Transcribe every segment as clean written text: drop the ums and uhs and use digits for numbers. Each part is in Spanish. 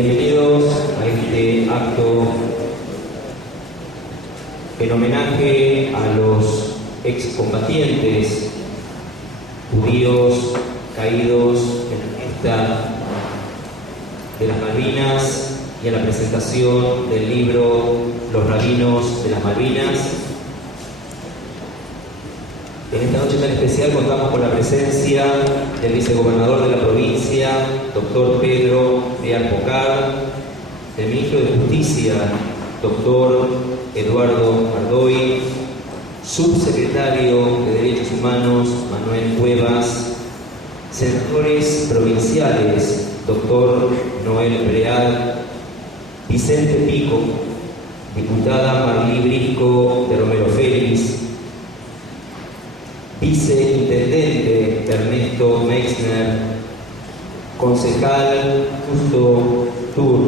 Bienvenidos a este acto en homenaje a los excombatientes judíos caídos en la gesta de las Malvinas y a la presentación del libro Los Rabinos de las Malvinas. En esta noche tan especial contamos con la presencia del vicegobernador de la provincia, doctor Pedro de Alpocar, del ministro de Justicia, doctor Eduardo Ardoy, subsecretario de Derechos Humanos, Manuel Cuevas, senadores provinciales, doctor Noel Breal, Vicente Pico, diputada Marlí Brisco de Romero Félix, viceintendente Ernesto Meixner, concejal Justo Tur,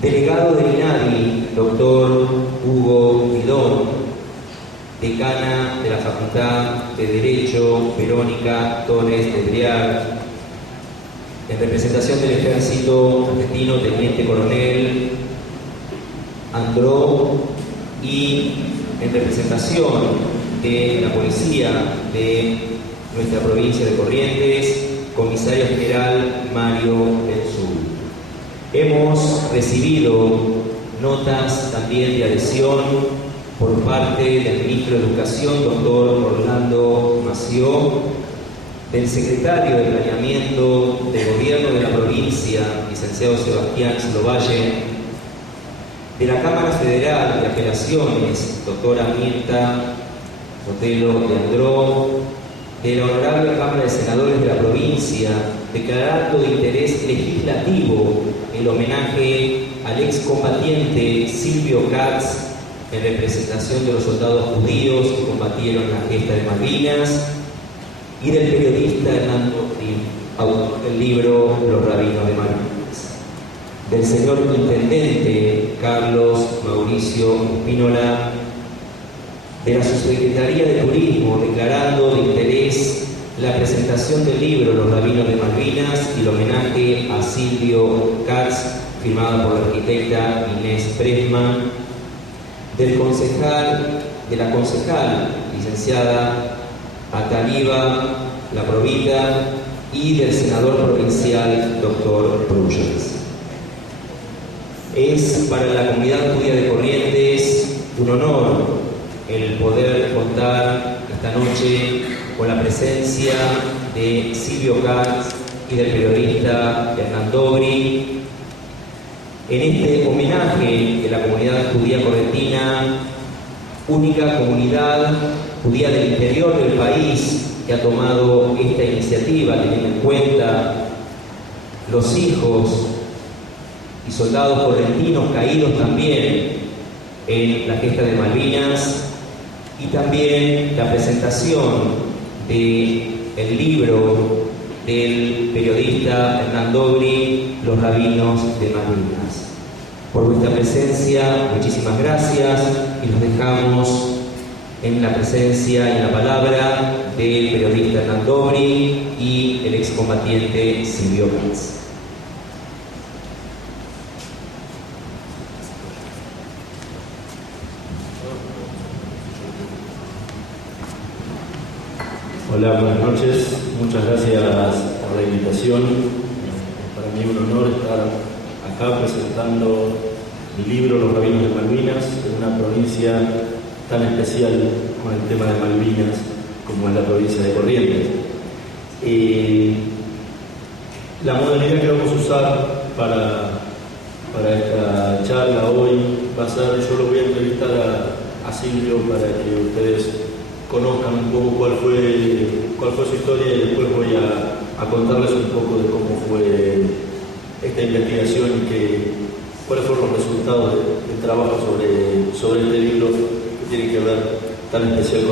delegado del INADI, doctor Hugo Guidón, decana de la Facultad de Derecho, Verónica Torres de Briar, en representación del Ejército Argentino, teniente coronel Andró, y en representación de la policía de nuestra provincia de Corrientes, comisario general Mario Benzul. Hemos recibido notas también de adhesión por parte del ministro de Educación, doctor Orlando Mació, del secretario de Planeamiento del Gobierno de la provincia, licenciado Sebastián Slovalle, de la Cámara Federal de Apelaciones, doctora Mirta Sotelo de Andró, de la Honorable Cámara de Senadores de la provincia, declarando de interés legislativo el homenaje al excombatiente Silvio Katz en representación de los soldados judíos que combatieron en la gesta de Malvinas, y del periodista Hernán Tocri, autor del libro Los Rabinos de Malvinas, del señor intendente Carlos Mauricio Espínola, de la Subsecretaría de Turismo, declarando de interés la presentación del libro Los Rabinos de Malvinas y el homenaje a Silvio Katz, firmado por la arquitecta Inés Presman, de la concejal licenciada Ataliba La Provida y del senador provincial doctor Brullas. Es para la comunidad judía de Corrientes un honor el poder contar esta noche con la presencia de Silvio Katz y del periodista Hernán Tocri en este homenaje de la comunidad judía correntina, única comunidad judía del interior del país que ha tomado esta iniciativa, teniendo en cuenta los hijos y soldados correntinos caídos también en la gesta de Malvinas, y también la presentación del libro del periodista Hernán Tocri, Los Rabinos de Malvinas. Por vuestra presencia, muchísimas gracias, y los dejamos en la presencia y en la palabra del periodista Hernán Tocri y el excombatiente Silvio Katz. Hola, buenas noches. Muchas gracias por la invitación. Para mí es un honor estar acá presentando mi libro Los Rabinos de Malvinas, en una provincia tan especial con el tema de Malvinas como es la provincia de Corrientes. La modalidad que vamos a usar para esta charla hoy va a ser, yo lo voy a entrevistar a Silvio para que ustedes conozcan un poco cuál fue su historia, y después voy a contarles un poco de cómo fue esta investigación y cuáles fueron los resultados del trabajo sobre este libro que tiene que ver tan especial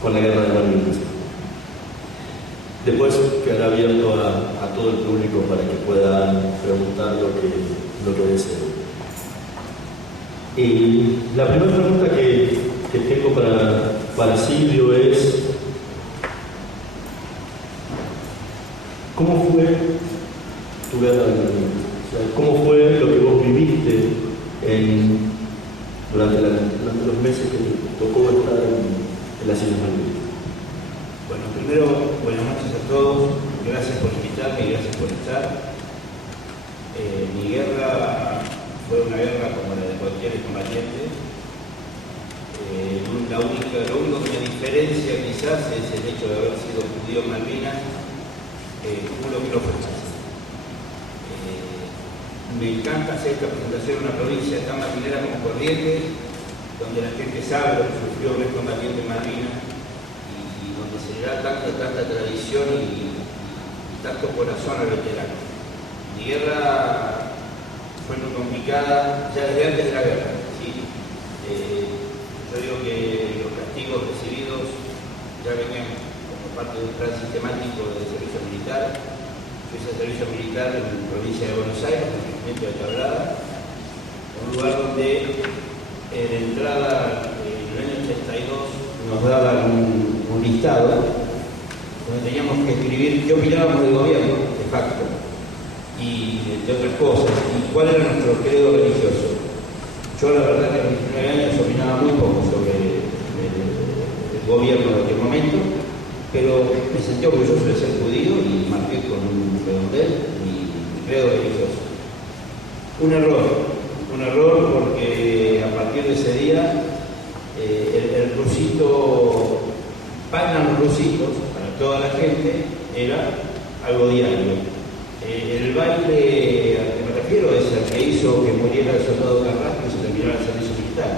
con la guerra de Malvinas. Después quedará abierto a todo el público para que puedan preguntar lo que deseen. Y la primera pregunta que tengo para Silvio es: ¿Cómo fue tu guerra de Malvinas? O sea, ¿cómo fue lo que vos viviste durante los meses que te tocó estar en las Islas Malvinas? Bueno, primero, buenas noches a todos. Gracias por invitarme y gracias por estar. Mi guerra fue una guerra como la de cualquier combatiente. Lo único que me diferencia quizás es el hecho de haber sido judío en Malvinas. Juro que no fue fácil. Me encanta hacer esta presentación en una provincia tan marinera como Corrientes, donde la gente sabe lo que sufrió un combatiente en Malvinas y donde se le da tanta tradición y tanto corazón al veterano. Mi guerra fue muy complicada ya desde antes de la guerra. ¿Sí? Yo digo que los castigos recibidos ya venían como parte de un plan sistemático de servicio militar. Yo hice servicio militar en la provincia de Buenos Aires, en el regimiento de Tablada, un lugar donde de entrada en el año 82 nos daban un listado donde teníamos que escribir qué opinábamos del gobierno, de facto, y de otras cosas, y cuál era nuestro credo religioso. Yo la verdad que a los 19 años opinaba muy poco sobre el gobierno de aquel momento, pero me sentí orgulloso de ser judío y marqué con un redondel mi credo religioso. Un error porque a partir de ese día el rusito, bailan los rusitos para toda la gente, era algo diario. El baile al que me refiero es el que hizo que muriera el soldado Carrasco y se terminara el servicio militar.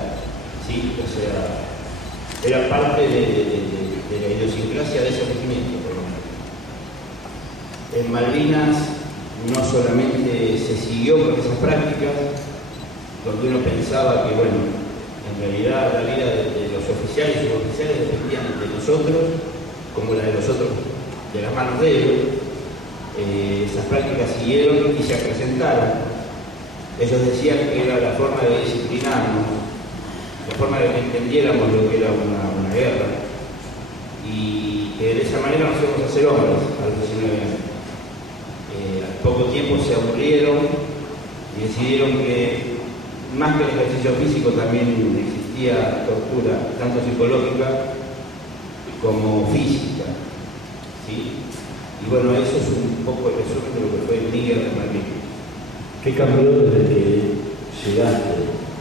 ¿Sí? O sea, era parte de la idiosincrasia de ese regimiento, por lo menos. En Malvinas no solamente se siguió con esas prácticas, donde uno pensaba que, bueno, en realidad la vida de los oficiales y suboficiales dependían de nosotros, como la de nosotros, de las manos de ellos. Esas prácticas siguieron y se acrecentaron. Ellos decían que era la forma de disciplinarnos, la forma de que entendiéramos lo que era una guerra, y que de esa manera nos íbamos a hacer hombres a los 19 años. Al poco tiempo se aburrieron y decidieron que más que el ejercicio físico también existía tortura, tanto psicológica como física. ¿Sí? Y bueno, eso es un poco el resumen de lo que fue mi guerra de Malvinas. ¿Qué cambió desde que llegaste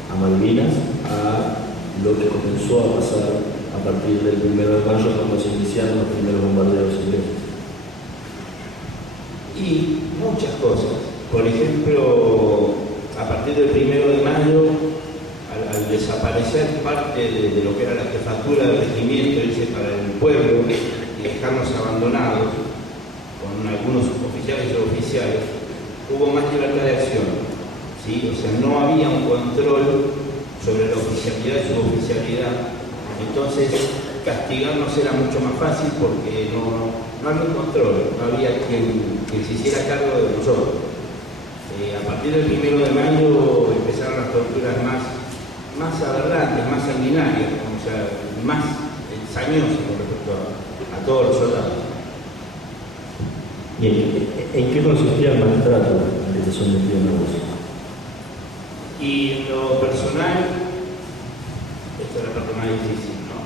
a Malvinas a lo que comenzó a pasar a partir del 1 de mayo cuando se iniciaron los primeros bombardeos ingleses? Y muchas cosas. Por ejemplo, a partir del 1 de mayo, al desaparecer parte de lo que era la jefatura del regimiento, irse para el pueblo y dejarnos abandonados con algunos oficiales y suboficiales, hubo más libertad de acción. ¿Sí? O sea, no había un control sobre la oficialidad y suboficialidad. Entonces, castigarnos era mucho más fácil porque no había un control, no había quien se hiciera cargo de nosotros. A partir del 1 de mayo empezaron las torturas más aberrantes, más sanguinarias, o sea, más ensañosas con respecto a todos los soldados. ¿Y en qué consistía el maltrato al que te sometían a vos? Y en lo personal, esta es la parte más difícil, ¿no?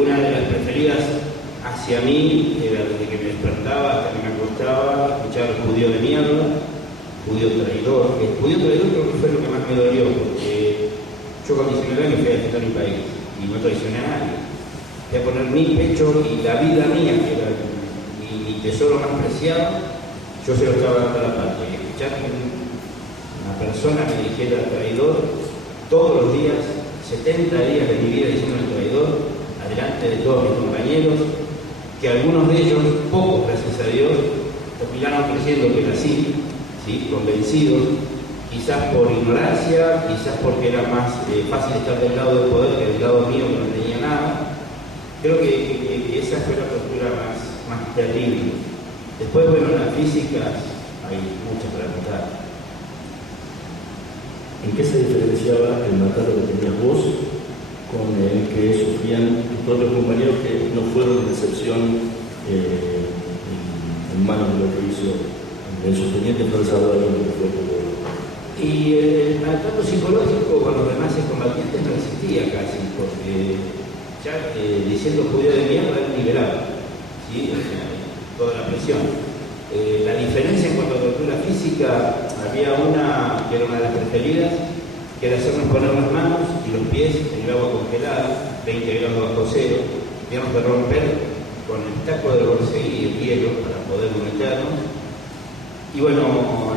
Una de las preferidas hacia mí era desde que me despertaba hasta que me acostaba, escuchar judío de mierda, judío traidor. El judío traidor creo que fue lo que más me dolió, porque yo con 19 años fui a defender mi país y no traicioné a nadie. Fui a poner mi pecho y la vida mía, que era mi tesoro más preciado, yo se lo estaba dando a la patria. Y escuchar que una persona me dijera traidor todos los días, 70 días de mi vida diciendo traidor, adelante de todos mis compañeros, que algunos de ellos, pocos gracias a Dios, terminaron creyendo que era así, ¿sí? Convencidos, quizás por ignorancia, quizás porque era más fácil estar del lado del poder que del lado mío que no tenía nada. Creo que esa fue la postura más terrible. Después, bueno, las físicas hay muchas para contar. ¿En qué se diferenciaba el maltrato que tenías vos con el que sufrían tus propios compañeros, que no fueron excepción en manos de lo que hizo el subteniente Flores Salvador, que fue todo. Y el maltrato psicológico con los demás excombatientes no existía casi, porque ya diciendo judío de mierda era liberado, ¿sí? O sea, toda la presión. La diferencia en cuanto a tortura física, había una que era una de las preferidas, que era hacernos poner las manos y los pies en el agua congelada, 20 grados bajo cero, teníamos que romper con el taco del borseguí y el hielo para poder meternos. Y bueno,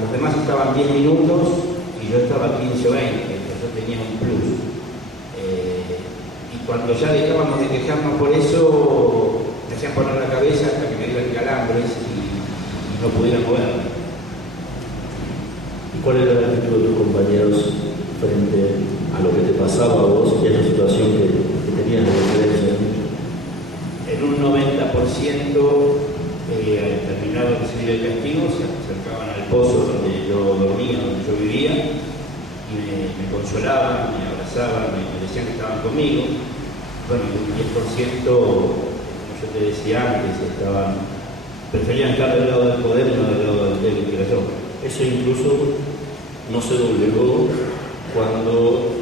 los demás estaban 10 minutos y yo estaba 15 o 20, yo tenía un plus. Y cuando ya dejábamos de quejarnos por eso, me hacían poner la cabeza hasta que me dieran calambres y no pudiera moverme. ¿Y cuál era la actitud de tus compañeros frente a lo que te pasaba a vos y a la situación que tenías de diferencia? En un 90%, al terminar el serie de castigos, se acercaban al pozo donde yo dormía, donde yo vivía, y me consolaban, me abrazaban, me decían que estaban conmigo. Bueno, y un 10%, como yo te decía antes, preferían estar del lado del poder y no del lado del débil que era yo. Eso incluso no se doblegó cuando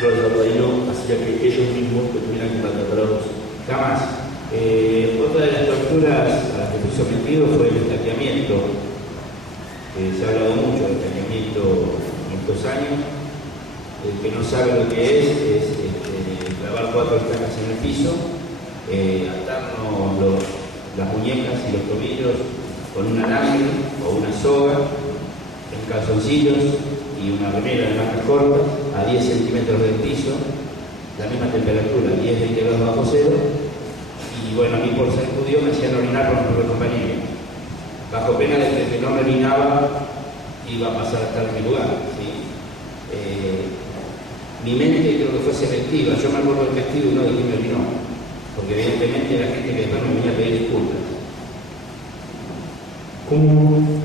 Flores Salvador hacía que ellos mismos te tuvieran que maltratar a vos. Jamás. Otra de las torturas a las que fui sometido fue el estaqueamiento. Se ha hablado mucho del estaqueamiento en estos años. El que no sabe lo que es clavar 4 estacas en el piso, atarnos las muñecas y los tobillos con un alambre o una soga, en calzoncillos y una remera de mangas cortas a 10 centímetros del piso, la misma temperatura, 10-20 grados bajo cero. Y bueno, a mí por ser judío me hacían orinar por mis compañeros. Bajo pena de que el que no me orinaba iba a pasar a estar en mi lugar, ¿sí? Mi mente creo que fue selectiva. Yo me acuerdo del castigo y no de quién me orinó, porque evidentemente la gente que después me venía a pedir disculpas. ¿Cómo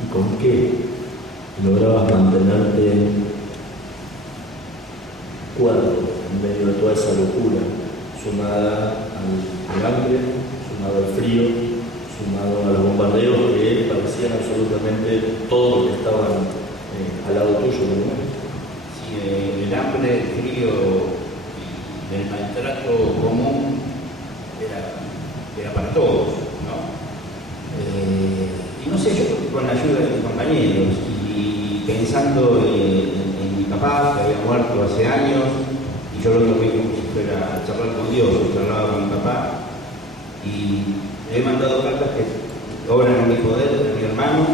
y con qué lograbas mantenerte cuerdo en medio de toda esa locura, sumada al hambre, sumado al frío, sumado a los bombardeos que parecían absolutamente todos los que estaban al lado tuyo, ¿no? Sí, el hambre, el frío y el maltrato común era para todos, ¿no? Y no sé, yo con la ayuda de mis compañeros y pensando en mi papá, que había muerto hace años, y yo lo tomé como si fuera a charlar con Dios, yo charlaba con mi papá, y le he mandado cartas que obran en mi poder, de mi hermano,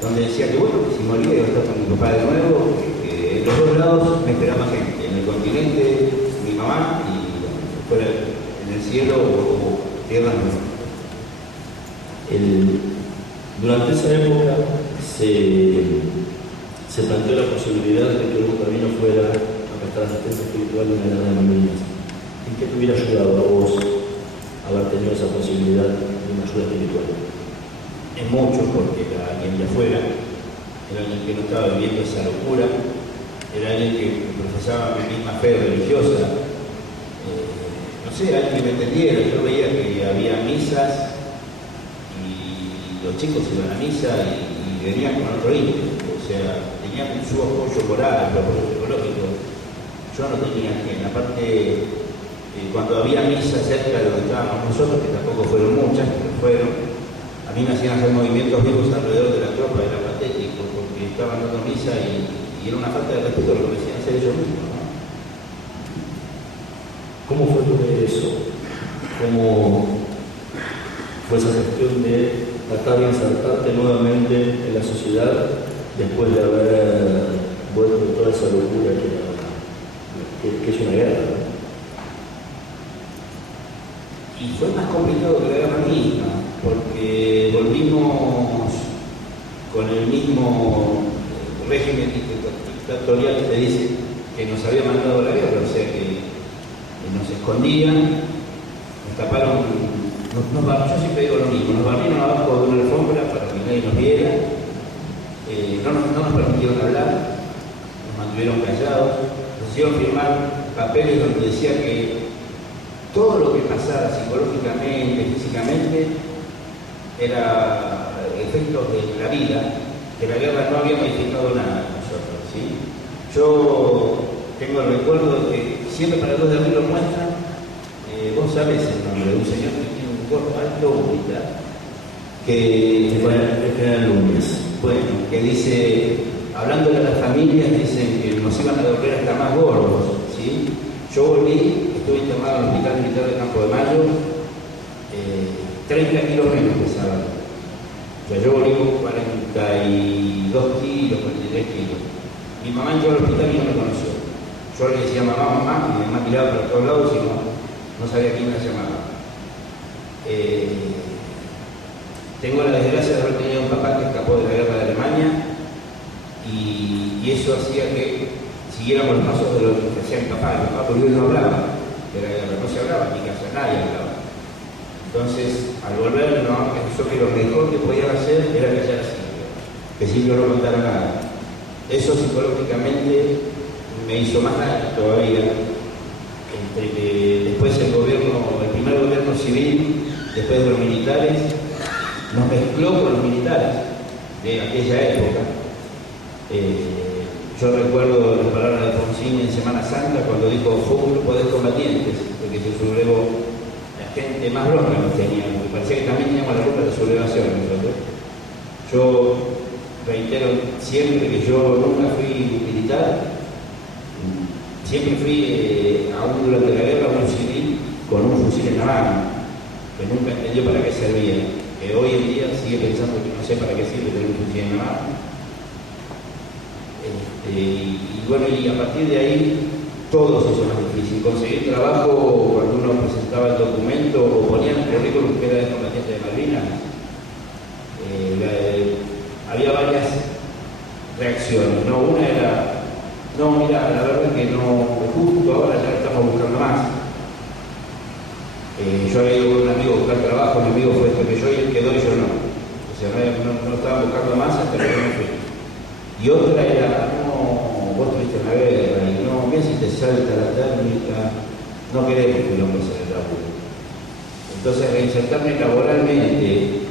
donde decía que bueno, que si moría iba a estar con mi papá de nuevo, que en los dos lados me esperaba gente, en el continente mi mamá y fuera en el cielo o tierra nueva. Durante esa época se planteó la posibilidad de que un camino fuera a prestar asistencia espiritual en la guerra de Malvinas. ¿En qué te hubiera ayudado a vos haber tenido esa posibilidad de una ayuda espiritual? En mucho, porque era alguien de afuera, era alguien que no estaba viviendo esa locura, era alguien que profesaba mi misma fe religiosa. No sé, alguien que me entendiera. Yo veía que había misas y los chicos iban a misa y venían con otro ímpetu, o sea, tenían su apoyo moral, su apoyo psicológico. Yo no tenía quien. Aparte, cuando había misa cerca de donde estábamos nosotros, que tampoco fueron muchas, pero fueron, a mí me hacían hacer movimientos vivos alrededor de la tropa, era patético, porque estaban dando misa y era una falta de respeto a lo que decían hacer ellos mismos, ¿no? ¿Cómo fue tu regreso? ¿Cómo fue esa gestión de tratar de insertarte nuevamente en la sociedad después de haber vuelto de toda esa locura que es una guerra, ¿no? Y fue más complicado que la guerra misma, porque volvimos con el mismo régimen dictatorial que te dice que nos había mandado la guerra, o sea que nos escondían, nos taparon, yo siempre digo lo mismo, nos barrieron abajo de una alfombra para que nadie nos viera, no nos permitieron hablar, nos mantuvieron callados, nos hicieron firmar papeles donde decía que todo lo que pasara psicológicamente, físicamente, era efectos de la vida, que la guerra no había modificado nada en nosotros, ¿sí? Yo tengo el recuerdo de que siempre para el 2 de abril lo muestran, vos sabés el nombre de un señor que tiene un gorro alto militar, que era lunes. bueno, que dice, hablando de las familias, dicen que nos iban a volver hasta más gordos, ¿sí? Yo volví, estuve internado en el Hospital Militar de Campo de Mayo, 30 kilos menos pesaba. O sea, yo volví con 42 kilos, 43 kilos. Mi mamá entró al hospital y no me conoció. Yo le decía mamá, mamá, y mi mamá miraba para todos lados y no sabía quién la llamaba. Tengo la desgracia de haber tenido un papá que escapó de la guerra de Alemania y eso hacía que siguiéramos los pasos de lo que hacía mi papá. Mi papá porque él no hablaba de la guerra, no se hablaba, ni casi nadie hablaba. Entonces, al volver, mi mamá pensó que lo mejor que podía hacer era callar a Silvio, que Silvio no contara nada. Eso psicológicamente me hizo más daño todavía, entre que después el primer gobierno civil, después de los militares, nos mezcló con los militares de aquella época. Yo recuerdo las palabras de Alfonsín en Semana Santa cuando dijo fue un grupo de combatientes, porque se sublevó la gente más bronca nos tenía, me parecía que también teníamos la culpa de sublevación nosotros. Yo reitero siempre que yo nunca fui militar, siempre fui, aún durante la guerra, un civil con un fusil en la mano, que nunca entendió para qué servía, que hoy en día sigue pensando que no sé para qué sirve tener un fusil en la mano. Y bueno, y a partir de ahí todo se hizo más difícil. Conseguir trabajo cuando uno presentaba el documento o ponía el currículum que era de combatiente de Malvinas, había varias reacciones, ¿no? Una era, no, mira, la verdad es que no, justo ahora ya estamos buscando más. Yo había ido con un amigo a buscar trabajo, mi amigo fue esto que yo y él quedó y yo no. O sea, no estaba buscando más hasta que yo me fui. Y otra era, no, vos tuviste una guerra, y no, mira si te salta la térmica, no queremos que lo hombres en el laburo. Entonces, reinsertarme laboralmente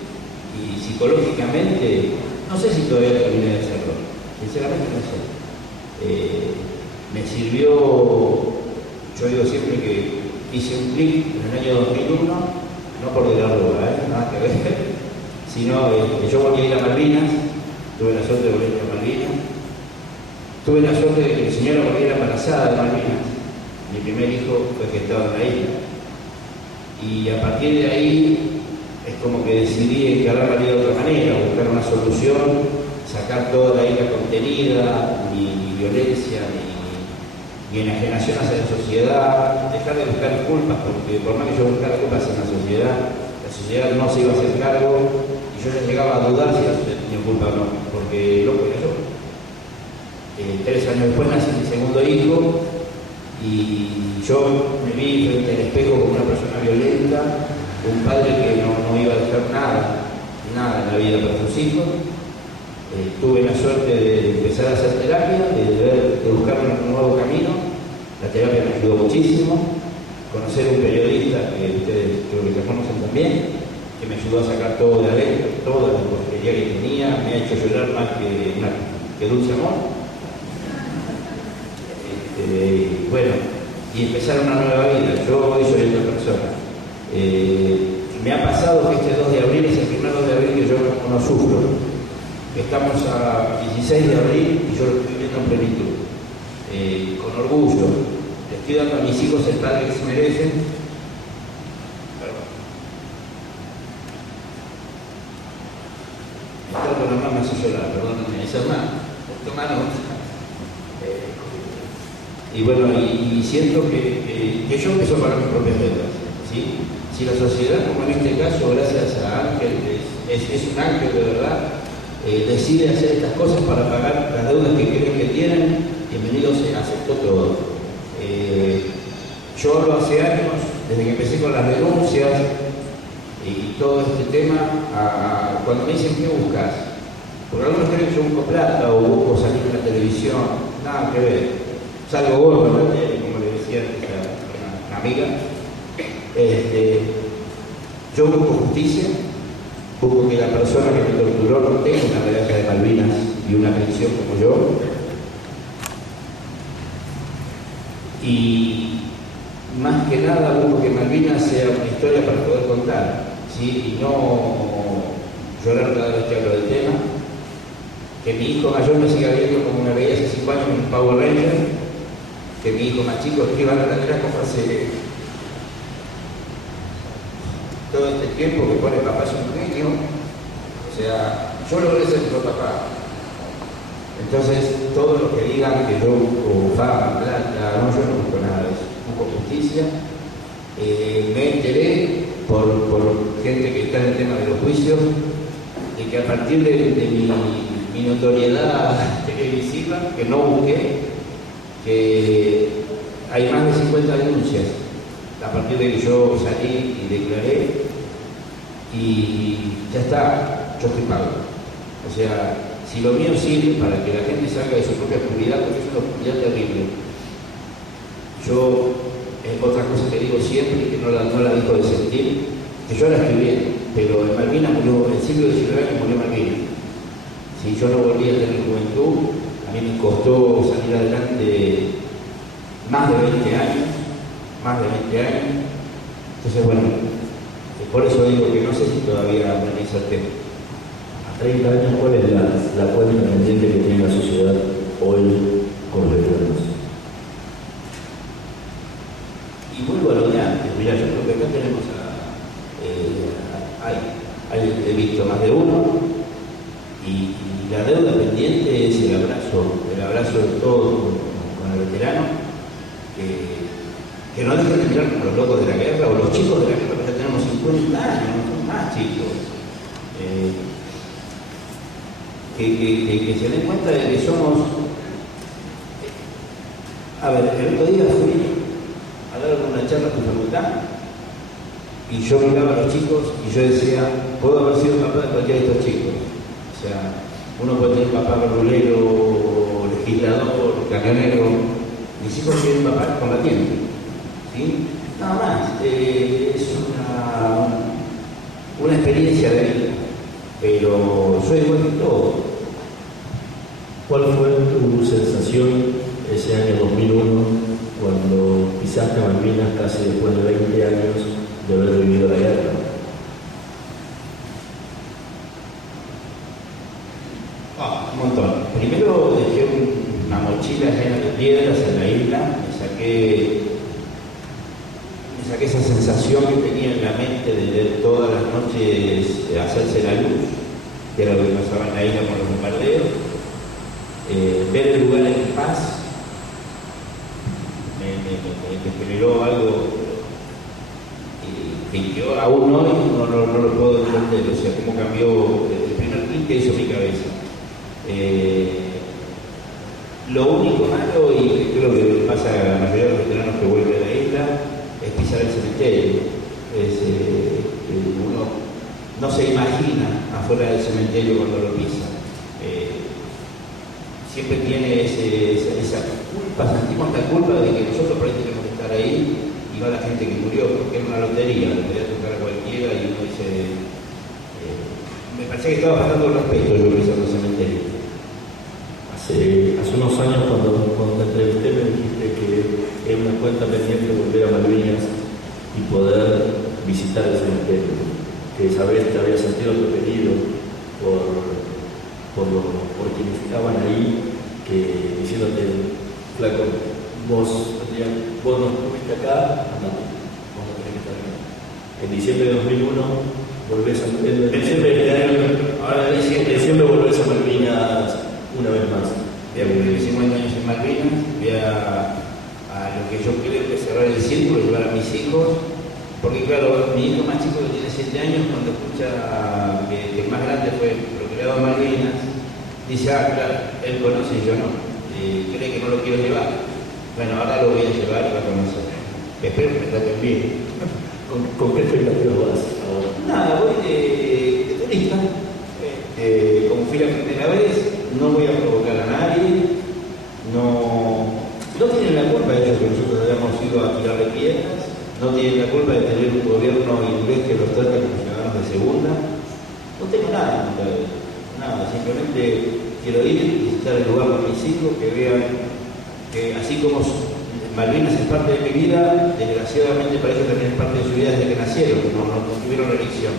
y psicológicamente, no sé si todavía terminé de hacerlo, sinceramente no sé. Me sirvió, yo digo siempre que hice un clic en el año 2001, no por dar lugar, nada que ver, sino que yo volví a ir a Malvinas. Tuve la suerte de volver a Malvinas. Tuve la suerte de que mi señora volviera embarazada de Malvinas. Mi primer hijo fue gestado en la isla. Y a partir de ahí es como que decidí encarar la vida de otra manera, buscar una solución, sacar toda la isla contenida, ni violencia, ni enajenación hacia la sociedad, dejar de buscar culpas, porque por más que yo buscara culpas en la sociedad no se iba a hacer cargo. Yo ya llegaba a dudar si la sociedad tenía culpa o no, porque loco era yo. 3 años después nací mi segundo hijo y yo me vi frente al espejo como una persona violenta, un padre que no iba a dejar nada en la vida para sus hijos. Tuve la suerte de empezar a hacer terapia, de buscar un nuevo camino. La terapia me ayudó muchísimo. Conocer un periodista que ustedes creo que ya conocen también, que me ayudó a sacar todo de adentro, toda la porquería que tenía, me ha hecho llorar más que dulce amor. Bueno, y empezar una nueva vida. Yo hoy soy otra persona. Me ha pasado que este 2 de abril es el primer 2 de abril que yo no sufro. Estamos a 16 de abril y yo lo estoy viviendo en plenitud, con orgullo. Le estoy dando a mis hijos el padre que se merecen. Con la mamá me hace llorar, perdóname, esa hermana, toma nota. Y bueno, y siento que yo empiezo a pagar mis propias deudas, ¿sí? Si la sociedad, como en este caso, gracias a Ángel, es un ángel de verdad, decide hacer estas cosas para pagar las deudas que creen que tienen, bienvenido sea, aceptó todo. Yo hablo hace años, desde que empecé con las denuncias, y todo este tema, cuando me dicen ¿qué buscas? Porque algunos creen que yo busco plata o busco salir en la televisión, nada que ver. Salgo gordo en la tele, como le decía amiga. Yo busco justicia, busco que la persona que me torturó no tenga una medalla de Malvinas y una pensión como yo. Y más que nada busco que Malvinas sea una historia para poder contar, ¿sí? Y no llorar cada vez que hablo del tema. Que mi hijo mayor me siga viendo como me veía hace 5 años en un Power Ranger. Que mi hijo más chico escriba la bandera como hace todo este tiempo que pone papá es un genio. O sea, yo logré ser mi papá. Entonces, todos los que digan que yo busco fama, plata, no, yo no busco nada de eso. Busco justicia. Me enteré por gente que está en el tema de los juicios, de que a partir de mi notoriedad televisiva, que no busqué, que hay más de 50 denuncias a partir de que yo salí y declaré, y ya está, yo estoy pago. O sea, si lo mío sirve para que la gente salga de su propia oscuridad, porque es una oscuridad terrible. Yo, otra cosa que digo siempre, y que no la dejo de sentir, que yo la escribí, pero en Malvinas murió, en el siglo XIX murió Malvinas. Si yo no volví a tener juventud, a mí me costó salir adelante más de 20 años, Entonces, bueno, por eso digo que no sé si todavía analiza el tema. A 30 años, ¿cuál es la cuenta pendiente que tiene la sociedad hoy con los veteranos? Y vuelvo a lo de antes, mirá, yo creo que acá tenemos he visto más de uno, y la deuda pendiente es el abrazo de todos con el veterano, que no dejen de mirar como los locos de la guerra o los chicos de la guerra, porque ya tenemos 50 años, no son más chicos. Que se den cuenta de que somos. A ver, el otro día fui a dar una charla a tu facultad y yo miraba a los chicos y yo decía, puedo haber sido papá de cualquiera de estos chicos. O sea, uno puede tener papá verdulero, legislador, camionero. Mis hijos tienen papá combatiente, ¿sí? Nada más. Es una experiencia de vida, pero soy igual que todo. ¿Cuál fue tu sensación ese año 2001 cuando pisaste Malvinas casi después de 20 años de haber vivido la guerra? Un montón. Primero dejé una mochila llena de piedras en la isla, me saqué esa sensación que tenía en la mente de ver todas las noches hacerse la luz, que era lo que pasaba en la isla con los bombardeos, ver el lugar en paz, me generó algo que yo aún hoy no lo puedo entender, o sea, cómo cambió el primer clic que hizo mi cabeza. Lo único malo, y que creo que le pasa a la mayoría de los veteranos que vuelven a la isla, es pisar el cementerio. Uno no se imagina afuera del cementerio cuando lo pisa. Siempre tiene esa culpa, sentimos la culpa de que nosotros por ahí tenemos que estar ahí y va la gente que murió, porque era una lotería, le podía tocar a cualquiera y uno dice, me parecía que estaba faltando el respeto yo pisando el cementerio. Hace unos años cuando te entrevisté me dijiste que era una cuenta pendiente volver a Malvinas y poder visitar el cementerio, que esa vez te había sentido arrepentido por quienes estaban ahí, que diciéndote, flaco, vos no estuviste acá, andate, vos no tenés que estar acá. En diciembre de 2001 volvés en diciembre de este año, ahora en diciembre volvés a Malvinas una vez más. Voy a cumplir 50 años en Malvinas, voy a lo que yo creo que es cerrar el círculo, llevar a mis hijos, porque claro, mi hijo más chico que tiene 7 años, cuando escucha que el más grande fue procreado en Malvinas, dice, claro, él conoce y yo no, cree que no lo quiero llevar. Bueno, ahora lo voy a llevar y va a conocer. Espero que me traten bien. ¿Con qué expectativas vas ahora? Nada, voy de turista. Como fui la primera vez, no voy a provocar a nadie. No tienen la culpa de ellos que nosotros hayamos ido a tirarle piedras. No tengo nada en contra de eso, nada, simplemente quiero ir y visitar el lugar con mis hijos, que vean que así como Malvinas es parte de mi vida, desgraciadamente parece que también es parte de su vida desde que nacieron, que no tuvieron elección.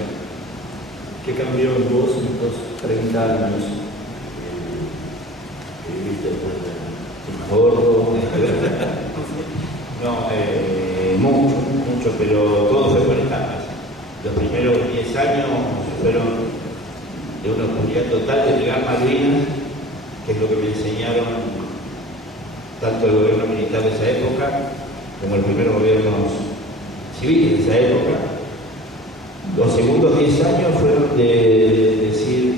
¿Qué cambió en vos en estos 30 años que viviste después de Más gordo? No, mucho, pero todo fue por etapas. Los primeros 10 años fueron de una oscuridad total de llegar Malvinas, que es lo que me enseñaron tanto el gobierno militar de esa época como el primer gobierno civil de esa época. Los segundos 10 años fueron de decir,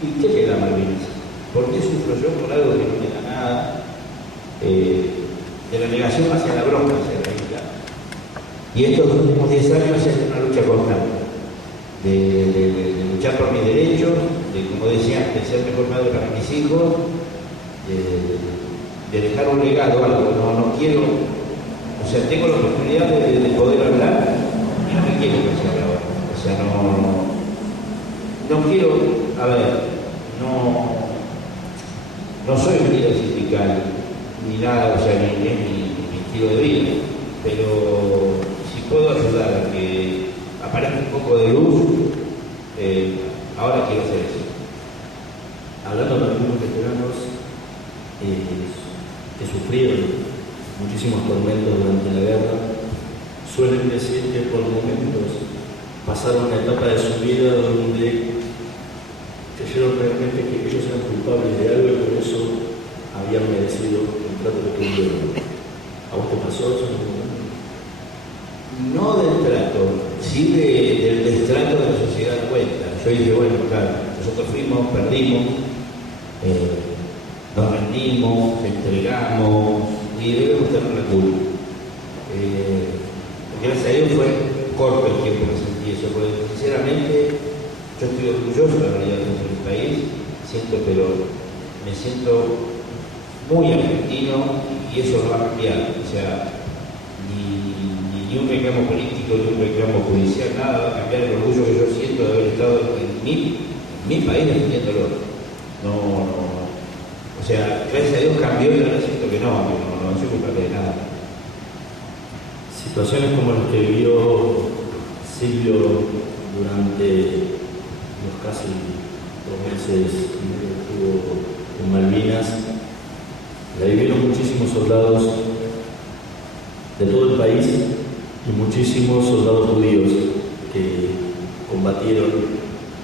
¿y qué queda Malvinas? ¿Por qué sufro yo por algo que no me da nada? De la negación hacia la bronca, hacia la realidad. Y estos últimos 10 años es una lucha constante, de luchar por mis derechos, de, como decía antes, ser mejor madre para mis hijos, de dejar un legado, algo. No quiero, o sea, tengo la oportunidad de poder hablar y no me quiero callar ahora. O sea, no quiero, a ver, no soy un líder sindical, ni nada, o sea, ni es mi estilo de vida, pero si puedo ayudar a que aparezca un poco de luz, ahora quiero hacer eso. Hablando con algunos veteranos que sufrieron muchísimos tormentos durante la guerra, suelen decir que por momentos pasaron una etapa de su vida donde creyeron realmente que ellos eran culpables de algo y por eso habían merecido el trato que tuvieron. ¿A vos te pasó eso en algún momento? No del trato, sí del destrato de la sociedad cuenta. Yo dije, bueno, claro, nosotros fuimos, perdimos, nos rendimos, entregamos y debemos tener la culpa. Gracias a Dios fue corto el tiempo que sentí eso, porque sinceramente yo estoy orgulloso de la realidad de nuestro país, pero me siento muy argentino y eso no va a cambiar. O sea, ni un reclamo político, ni un reclamo judicial, nada va a cambiar el orgullo que yo siento de haber estado en mi país defendiéndolo. O sea, gracias a Dios cambió y ahora siento que no soy culpable de nada. Situaciones como las que vivió Silvio durante los casi 2 meses que estuvo en Malvinas, la vivieron muchísimos soldados de todo el país y muchísimos soldados judíos que combatieron,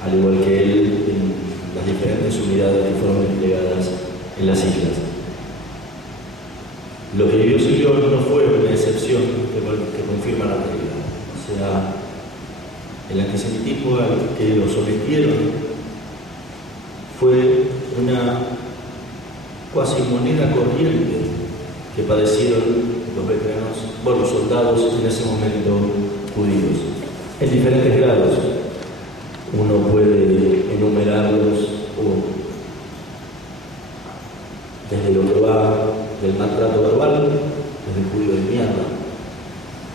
al igual que él, en las diferentes unidades que fueron desplegadas en las islas. Lo que vivió Silvio no fue una excepción que confirma la regla. O sea, el antisemitismo al que lo sometieron fue una cuasi moneda corriente que padecieron los veteranos, los soldados en ese momento judíos, en diferentes grados. Uno puede enumerarlos desde lo que va del maltrato verbal, desde el judío de mierda,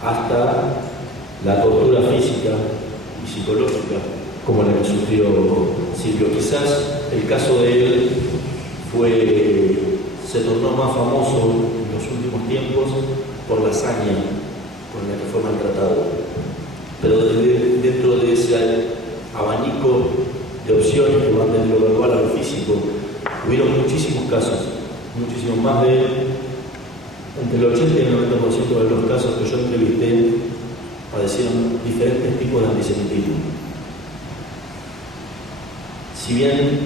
hasta la tortura física y psicológica, como la que sufrió Silvio. Quizás el caso de él se tornó más famoso en los últimos tiempos por la hazaña con la que fue maltratado. Pero dentro de ese abanico de opciones que van desde lo verbal a lo físico, hubieron muchísimos casos, muchísimos más entre el 80 y el 90% de los casos que yo entrevisté padecieron diferentes tipos de antisemitismo. Si bien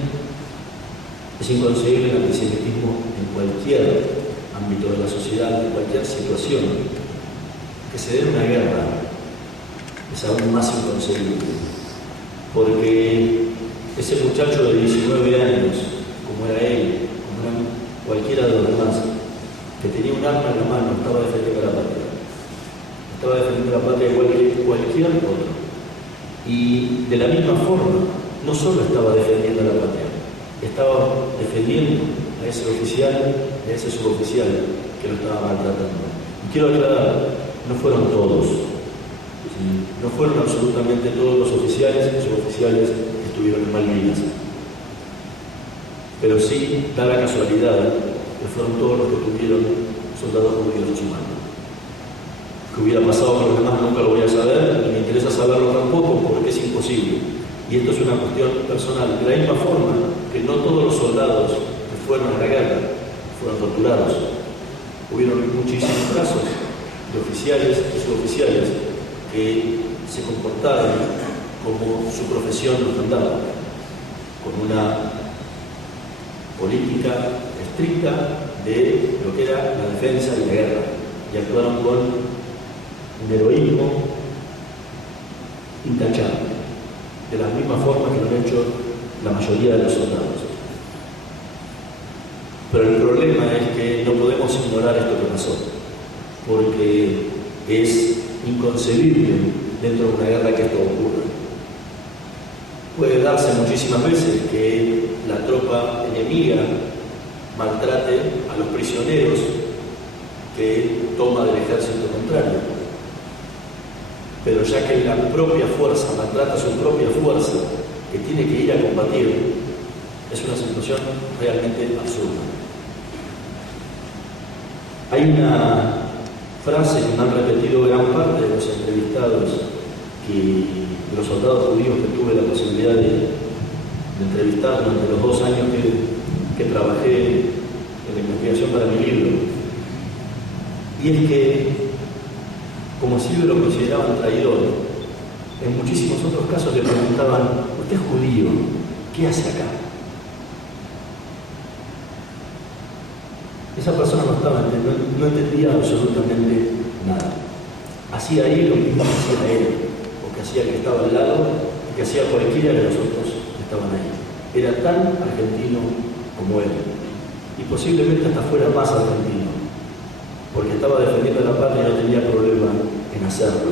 es inconcebible el antisemitismo en cualquier ámbito de la sociedad, en cualquier situación, que se dé una guerra es aún más inconcebible, porque ese muchacho de 19 años, como era él, como eran cualquiera de los demás, que tenía un arma en la mano, estaba defendiendo la patria. Estaba defendiendo la patria igual que cualquier otro. Y de la misma forma, no solo estaba defendiendo la patria, estaba defendiendo a ese oficial, a ese suboficial que lo estaba maltratando. Y quiero aclarar, no fueron todos, ¿sí? No fueron absolutamente todos los oficiales y suboficiales que estuvieron en Malvinas. Pero sí da la casualidad que fueron todos los que tuvieron soldados judíos a su mano. ¿Qué hubiera pasado con los demás? Nunca lo voy a saber, y me interesa saberlo tampoco porque es imposible. Y esto es una cuestión personal. De la misma forma que no todos los soldados que fueron a la guerra fueron torturados. Hubieron muchísimos casos de oficiales y suboficiales que se comportaron como su profesión los mandaba, con una política estricta de lo que era la defensa y la guerra, y actuaron con un heroísmo intachable, de la misma forma que lo han hecho la mayoría de los soldados. Pero el problema es que no podemos ignorar esto que pasó, porque es inconcebible dentro de una guerra que esto ocurra. Puede darse muchísimas veces que la tropa enemiga maltrate a los prisioneros que toma del ejército contrario. Pero ya que la propia fuerza maltrata a su propia fuerza, que tiene que ir a combatir, es una situación realmente absurda. Hay una frase que me han repetido gran parte de los entrevistados, de los soldados judíos que tuve la posibilidad de entrevistar durante los 2 años que trabajé en la investigación para mi libro. Y es que, como si lo consideraban traidor, en muchísimos otros casos le preguntaban: ¿usted es judío? ¿Qué hace acá? Esa persona no entendía absolutamente nada. Hacía ahí lo mismo que hacía él, o que hacía el que estaba al lado, o que hacía cualquiera de los otros que estaban ahí. Era tan argentino como él, y posiblemente hasta fuera más argentino, porque estaba defendiendo la patria y no tenía problema en hacerlo,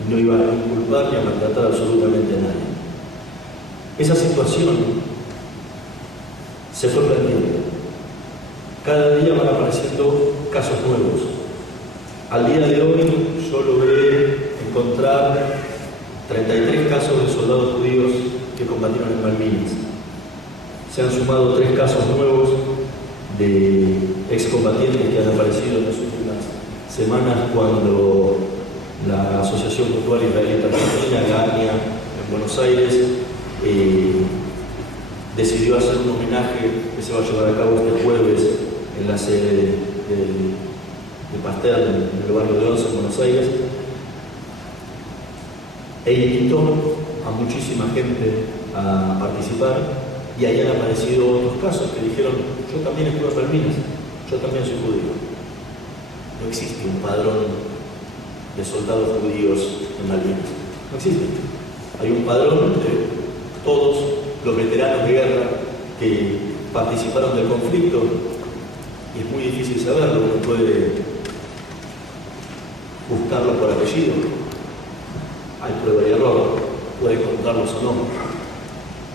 y no iba a inculpar ni a maltratar absolutamente a nadie. Esa situación se fue perdiendo. Cada día van apareciendo casos nuevos. Al día de hoy yo logré encontrar 33 casos de soldados judíos que combatieron en Malvinas. Se han sumado 3 casos nuevos de excombatientes que han aparecido en las últimas semanas cuando la Asociación Mutual Israelita Argentina, GAMIA, en Buenos Aires, decidió hacer un homenaje que se va a llevar a cabo este jueves en la sede de Pasteur, en el barrio de Once, en Buenos Aires, e invitó a muchísima gente a participar, y ahí han aparecido otros casos que dijeron: yo también estuve en Malvinas, yo también soy judío. No existe un padrón de soldados judíos en Malvinas, no existe. Hay un padrón de todos los veteranos de guerra que participaron del conflicto, y es muy difícil saberlo. Uno puede buscarlo por apellido, hay prueba y error, puede contarlos o no.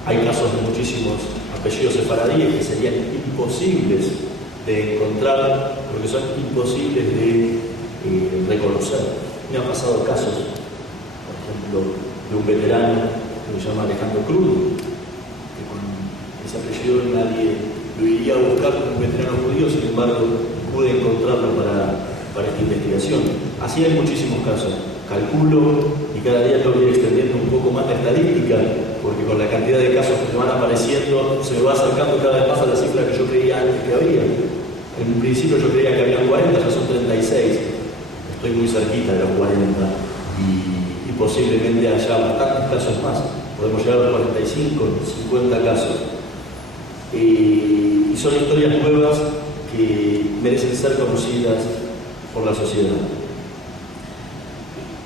Hay casos de muchísimos apellidos sefaradíes que serían imposibles de encontrar, porque son imposibles de reconocer. Me han pasado casos, por ejemplo, de un veterano que se llama Alejandro Cruz, que con ese apellido nadie lo iría a buscar como un veterano judío, sin embargo pude encontrarlo para esta investigación. Así hay muchísimos casos. Calculo, y cada día tengo que ir extendiendo un poco más la estadística, porque con la cantidad de casos que me van apareciendo se me va acercando cada vez más a la cifra que yo creía antes que había. En un principio yo creía que había 40, ya son 36. Estoy muy cerquita de los 40 y posiblemente haya bastantes casos más. Podemos llegar a los 45, 50 casos. Y son historias nuevas que merecen ser conocidas por la sociedad.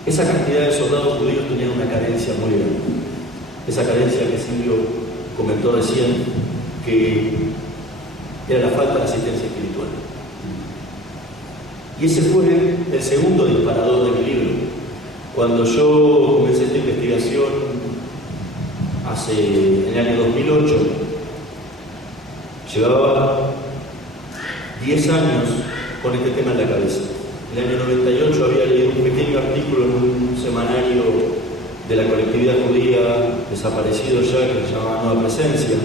Esa cantidad de soldados judíos tenían una carencia muy grande. Esa carencia que Silvio comentó recién, que era la falta de asistencia espiritual. Y ese fue el segundo disparador de mi libro. Cuando yo comencé esta investigación en el año 2008, llevaba 10 años con este tema en la cabeza. En el año 98 había leído un pequeño artículo en un semanario de la colectividad judía desaparecido ya, que se llamaba Nueva Presencia,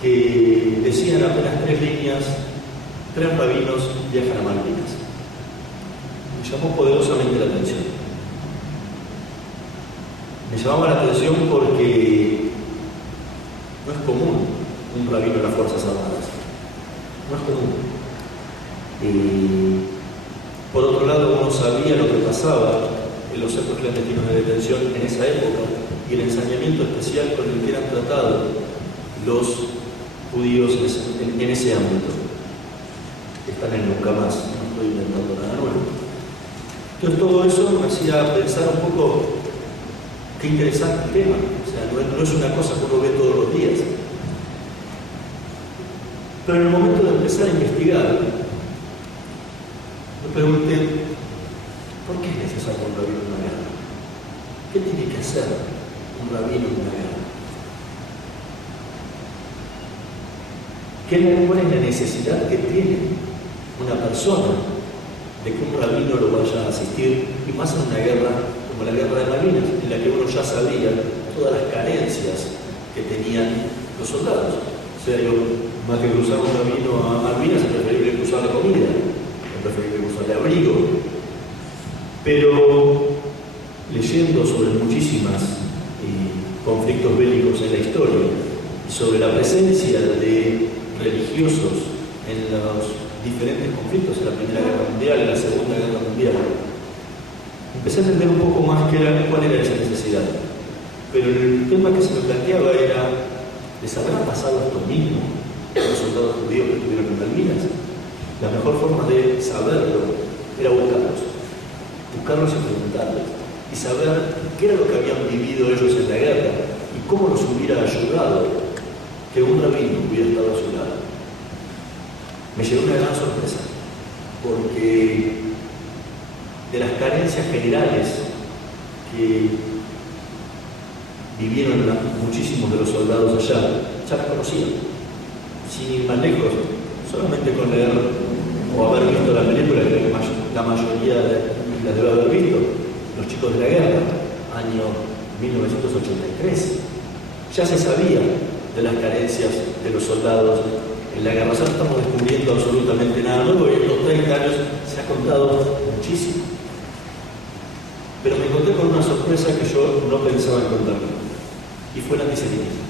que decían apenas 3 líneas: 3 rabinos viajan a Malvinas. Me llamó poderosamente la atención. Me llamaba la atención porque no es común un rabino en las Fuerzas Armadas. No es común. Por otro lado, uno sabía lo que pasaba en los centros clandestinos de detención en esa época y el ensañamiento especial con el que eran tratados los judíos en ese ámbito. Están en Nunca Más, no estoy inventando nada nuevo. Entonces todo eso me hacía pensar un poco qué interesante el tema. O sea, no es una cosa que uno ve todos los días. Pero en el momento de empezar a investigar, me pregunté, ¿por qué es necesario un rabino en una guerra? ¿Qué tiene que hacer un rabino en una guerra? ¿Cuál es la necesidad que tiene una persona de que un rabino lo vaya a asistir, y más en una guerra como la guerra de Malvinas, en la que uno ya sabía todas las carencias que tenían los soldados? O sea, más que cruzar un rabino a Malvinas, es preferible cruzarle comida, es preferible cruzarle abrigo. Pero leyendo sobre muchísimos conflictos bélicos en la historia y sobre la presencia de religiosos en los diferentes conflictos, en la Primera Guerra Mundial, en la Segunda Guerra Mundial, empecé a entender un poco más cuál era esa necesidad. Pero el tema que se me planteaba era: ¿les habrá pasado esto mismo a los soldados judíos que estuvieron en Malvinas? La mejor forma de saberlo era buscarlos y preguntarles, y saber qué era lo que habían vivido ellos en la guerra y cómo nos hubiera ayudado que un rabino hubiera estado a su lado. Me llegó una gran sorpresa, porque de las carencias generales que vivieron muchísimos de los soldados allá, ya las conocían, sin ir más lejos, solamente con leer o haber visto la película, que la mayoría las debe haber visto, Los Chicos de la Guerra, año 1983. Ya se sabía de las carencias de los soldados en la guerra. Ya no estamos descubriendo absolutamente nada nuevo, y en estos 30 años se ha contado muchísimo. Pero me encontré con una sorpresa que yo no pensaba encontrarme, y fue el antisemitismo.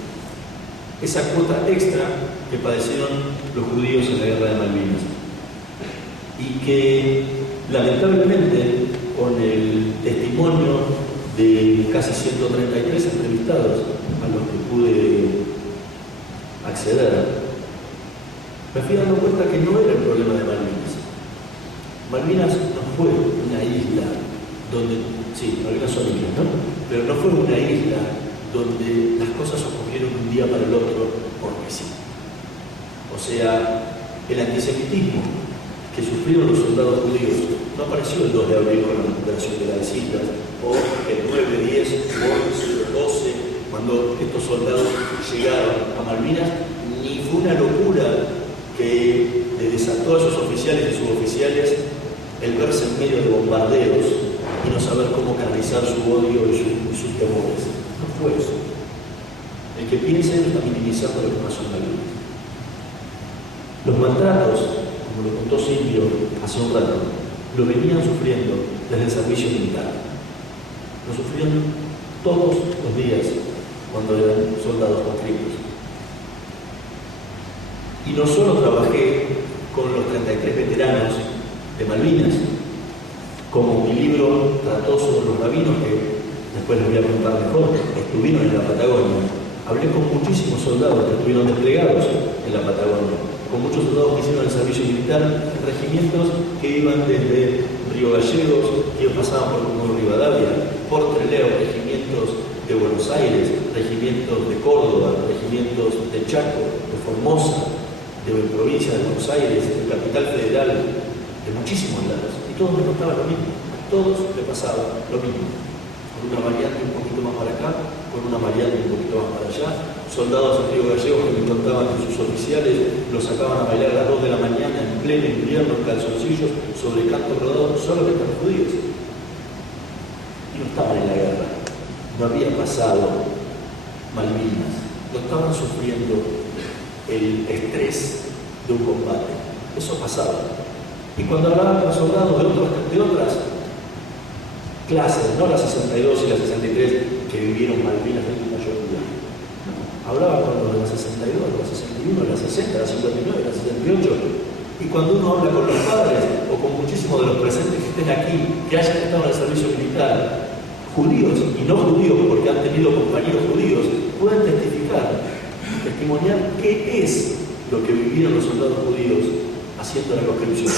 Esa cuota extra que padecieron los judíos en la guerra de Malvinas, y que lamentablemente, con el testimonio de casi 133 entrevistados a los que pude acceder, me fui dando cuenta que no era el problema de Malvinas. Malvinas no fue una isla donde, sí, Malvinas son islas, ¿no? Pero no fue una isla donde las cosas ocurrieron un día para el otro porque sí. O sea, el antisemitismo que sufrieron los soldados judíos no apareció el 2 de abril con la recuperación de las islas, o el 9, 10, 11, 12, cuando estos soldados llegaron a Malvinas, ni fue una locura que le desató a esos oficiales y suboficiales el verse en medio de bombardeos y no saber cómo canalizar su odio y sus temores. No fue eso. El que piensa está minimizando lo que pasó en Malvinas. Los maltratos, como lo contó Silvio hace un rato, lo venían sufriendo desde el servicio militar. Lo sufrieron todos los días cuando eran soldados conscriptos. Y no solo trabajé con los 33 veteranos de Malvinas, como mi libro trató sobre los rabinos, que después les voy a contar mejor, estuvieron en la Patagonia. Hablé con muchísimos soldados que estuvieron desplegados en la Patagonia, con muchos soldados que hicieron el servicio militar en regimientos que iban desde Río Gallegos, que pasaban por Comodoro Rivadavia, por Trelew, regimientos de Buenos Aires, regimientos de Córdoba, regimientos de Chaco, de Formosa, de provincia de Buenos Aires, de Capital Federal, de muchísimos lados. Y todos me contaban lo mismo, a todos le pasaba lo mismo, con una variante un poquito más para acá, con una variante un poquito más para allá, soldados en Río Gallegos que me contaban que sus oficiales los sacaban a bailar a las 2 de la mañana en pleno invierno en calzoncillos sobre cantos rodados solamente a los judíos. Y no estaban en la guerra, no había pasado Malvinas, no estaban sufriendo el estrés de un combate, eso pasaba. Y cuando hablaban con soldados de otras clases, no las 62 y las 63 que vivieron Malvinas en su mayoría, hablaba con los de las 62, de las 61, de las 60, de las 59, de las 68. Y cuando uno habla con los padres o con muchísimos de los presentes que estén aquí, que hayan estado en el servicio militar, judíos y no judíos, porque han tenido compañeros judíos, pueden testificar, testimoniar qué es lo que vivieron los soldados judíos haciendo la conscripción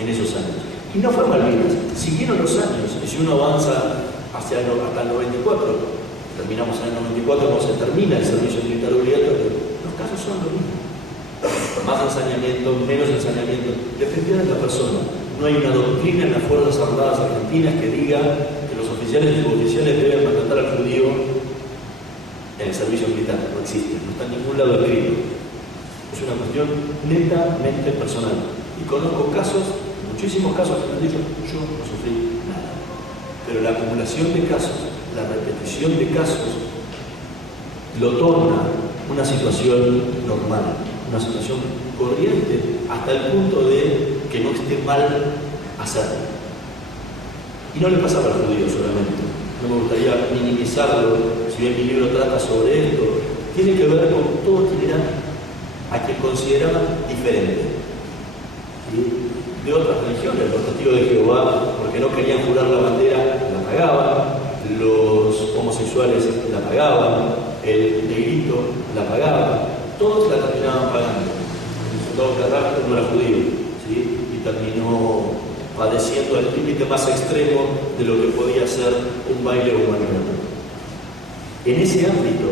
en esos años. Y no fue Malvinas, siguieron los años, y si uno avanza hasta el 94, terminamos en el 94 cuando se termina el servicio militar obligatorio, los casos son los mismos. Más ensañamiento, menos ensañamiento, depende de la persona. No hay una doctrina en las Fuerzas Armadas Argentinas que diga que los oficiales y suboficiales deben maltratar al judío en el servicio militar. No existe, no está en ningún lado escrito. Es una cuestión netamente personal. Y conozco casos, muchísimos casos que me han dicho, yo no sufrí nada. Pero la acumulación de casos, la repetición de casos, lo torna una situación normal, una situación corriente, hasta el punto de que no esté mal hacerlo. Y no le pasaba al judío solamente. No me gustaría minimizarlo, si bien mi libro trata sobre esto. Tiene que ver con todo quien era a quien consideraban diferente. ¿Sí? De otras religiones, los testigos de Jehová, porque no querían jurar la bandera, la pagaban, los homosexuales la pagaban, el negrito la pagaba, todos la terminaban pagando. El soldado Carrasco no era judío, ¿sí? Y terminó padeciendo el límite más extremo de lo que podía ser un baile humano. En ese ámbito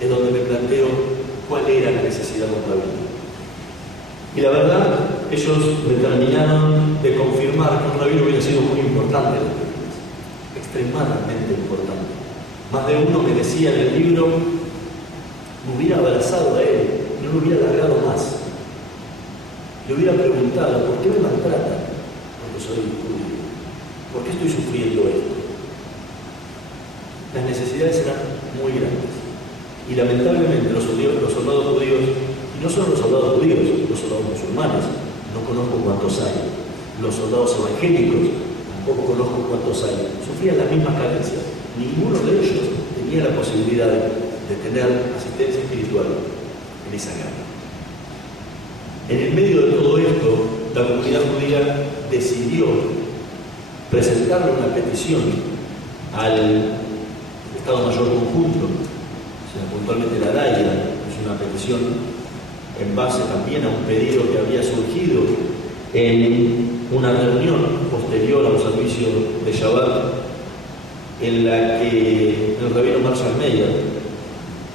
es donde me planteo cuál era la necesidad de un rabino. Y la verdad, ellos determinaron de confirmar que un rabino hubiera sido muy importante en las películas, extremadamente importante. Más de uno me decía en el libro, me hubiera abrazado a él, no lo hubiera largado más. Le hubiera preguntado, ¿por qué me maltratan? Porque soy judío. ¿Por qué estoy sufriendo esto? Las necesidades eran muy grandes. Y lamentablemente los soldados judíos, y no solo los soldados judíos, los soldados musulmanes, no conozco cuántos hay. Los soldados evangélicos, tampoco conozco cuántos hay. Sufrían las mismas carencias. Ninguno de ellos tenía la posibilidad de tener asistencia espiritual en esa guerra. En el medio de todo esto, la comunidad judía decidió presentarle una petición al Estado Mayor Conjunto, o sea, puntualmente la DAIA, es una petición en base también a un pedido que había surgido en una reunión posterior a un servicio de Shabbat, en la que el rabino Marshall Meyer,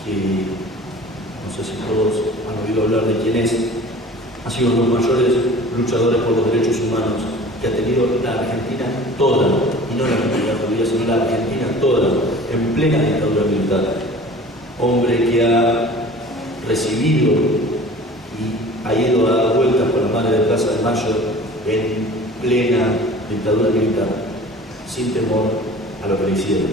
que no sé si todos han oído hablar de quién es, ha sido uno de los mayores luchadores por los derechos humanos que ha tenido la Argentina toda, y no la comunidad judía, sino la Argentina toda, en plena dictadura militar. Hombre que ha recibido y ha ido a dar vueltas por la madre de Plaza de Mayo en plena dictadura militar, sin temor a lo que le hicieron.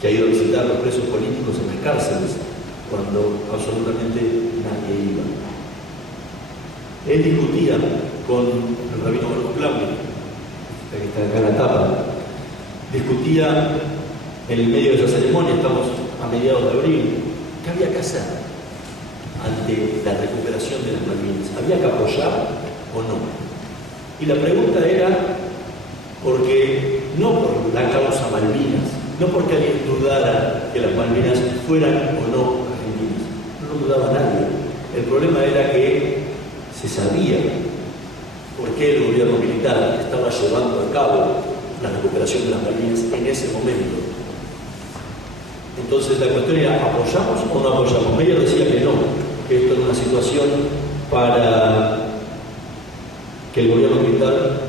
Que ha ido a visitar a los presos políticos en las cárceles cuando absolutamente nadie iba. Él discutía con el rabino Baruch Lavin, que está acá en la tapa, discutía en el medio de esa ceremonia, estamos a mediados de abril, ¿qué había que hacer ante la recuperación de las Malvinas? ¿Había que apoyar o no? Y la pregunta era, porque no por la causa Malvinas, no porque alguien dudara que las Malvinas fueran o no argentinas, no lo dudaba nadie. El problema era que se sabía por qué el gobierno militar estaba llevando a cabo la recuperación de las Malvinas en ese momento. Entonces la cuestión era, ¿apoyamos o no apoyamos? Meyer decía que no, que esto era una situación para que el gobierno militar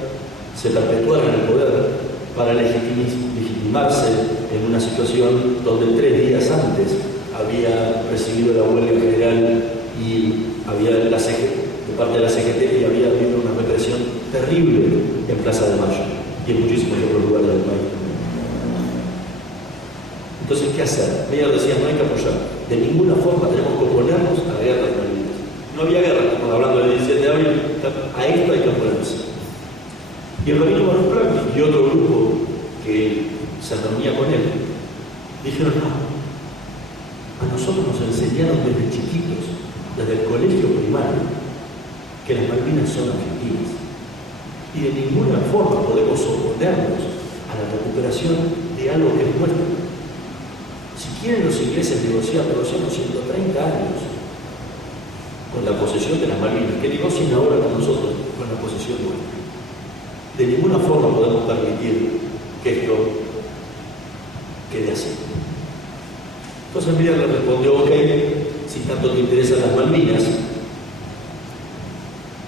se perpetuara en el poder, para legitimar filmarse en una situación donde 3 días antes había recibido la huelga general y había de parte de la CGT y había habido una represión terrible en Plaza de Mayo y en muchísimos otros lugares del país. Entonces, ¿qué hacer? Meyer decía, no hay que apoyar. De ninguna forma tenemos que oponernos a la guerra de Malvinas. No había guerra, estamos hablando del 17 de abril, a esto hay que oponerse. Y el rabino Baruch Planck y otro grupo que se reunía con él, dijeron, no, a nosotros nos enseñaron desde chiquitos, desde el colegio primario, que las Malvinas son argentinas. Y de ninguna forma podemos oponernos a la recuperación de algo que es nuestro. Si quieren los ingleses negociar 130 años con la posesión de las Malvinas, que negocien ahora con nosotros con la posesión nuestra. De ninguna forma podemos permitir que esto quede así. Entonces Miriam le respondió, ok, si tanto te interesan las Malvinas,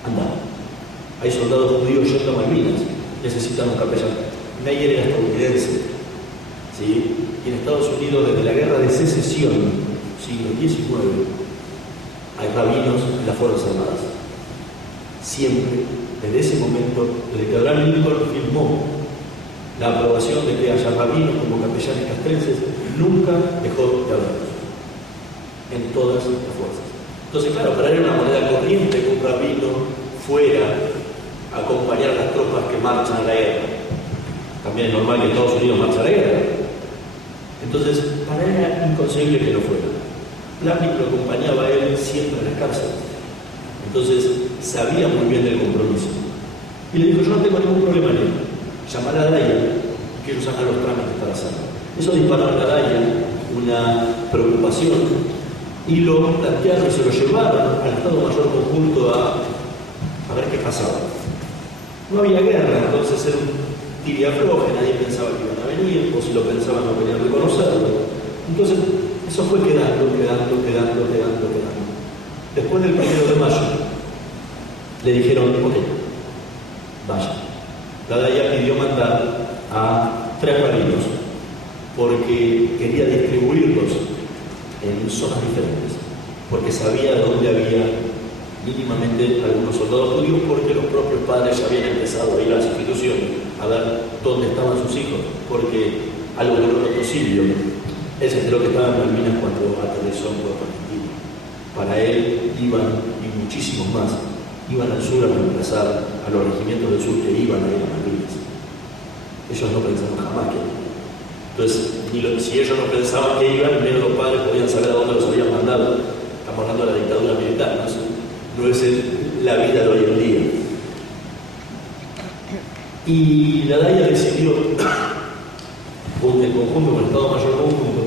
anda. Hay soldados judíos yendo a Malvinas, necesitan un capellán. Meyer era estadounidense, ¿sí? Y en Estados Unidos, desde la guerra de secesión, siglo XIX, hay rabinos en las Fuerzas Armadas. Siempre, desde ese momento, desde que Abraham Lincoln firmó la aprobación de que haya rabinos como capellanes castrenses, nunca dejó de haberlos, en todas las fuerzas. Entonces, claro, para él era una moneda corriente que un rabino fuera a acompañar a las tropas que marchan a la guerra. También es normal que Estados Unidos marche a la guerra. Entonces, para él era inconcebible que no fuera. Planck lo acompañaba a él siempre en las cárceles. Entonces, sabía muy bien del compromiso. Y le dijo, yo no tengo ningún problema en él. Llamar a Daya, que ellos hagan los trámites para hacerlo. Eso disparó a Daya una preocupación y lo plantearon y se lo llevaron al Estado Mayor Conjunto a ver qué pasaba. No había guerra, entonces era un tiriafloje, nadie pensaba que iban a venir, o si lo pensaban no querían reconocerlo. Entonces, eso fue quedando. Después del 1 de mayo, le dijeron, ok, vaya. La Daya pidió mandar a 3 rabinos porque quería distribuirlos en zonas diferentes, porque sabía dónde había mínimamente algunos soldados judíos, porque los propios padres ya habían empezado a ir a las instituciones a ver dónde estaban sus hijos, porque algo que no notó Silvio, él se enteró que estaba en Malvinas cuando aterrizó en Puerto Argentino. Para él iban, y muchísimos más, iban al sur a reemplazar a los regimientos del sur que iban a ir a Malvinas. Ellos no pensaron jamás que iban. Entonces, si ellos no pensaban que iban, menos los padres podían saber a dónde los habían mandado. Estamos hablando de la dictadura militar, no es la vida de hoy en día. Y la Daya decidió, en conjunto con el Estado Mayor Conjunto,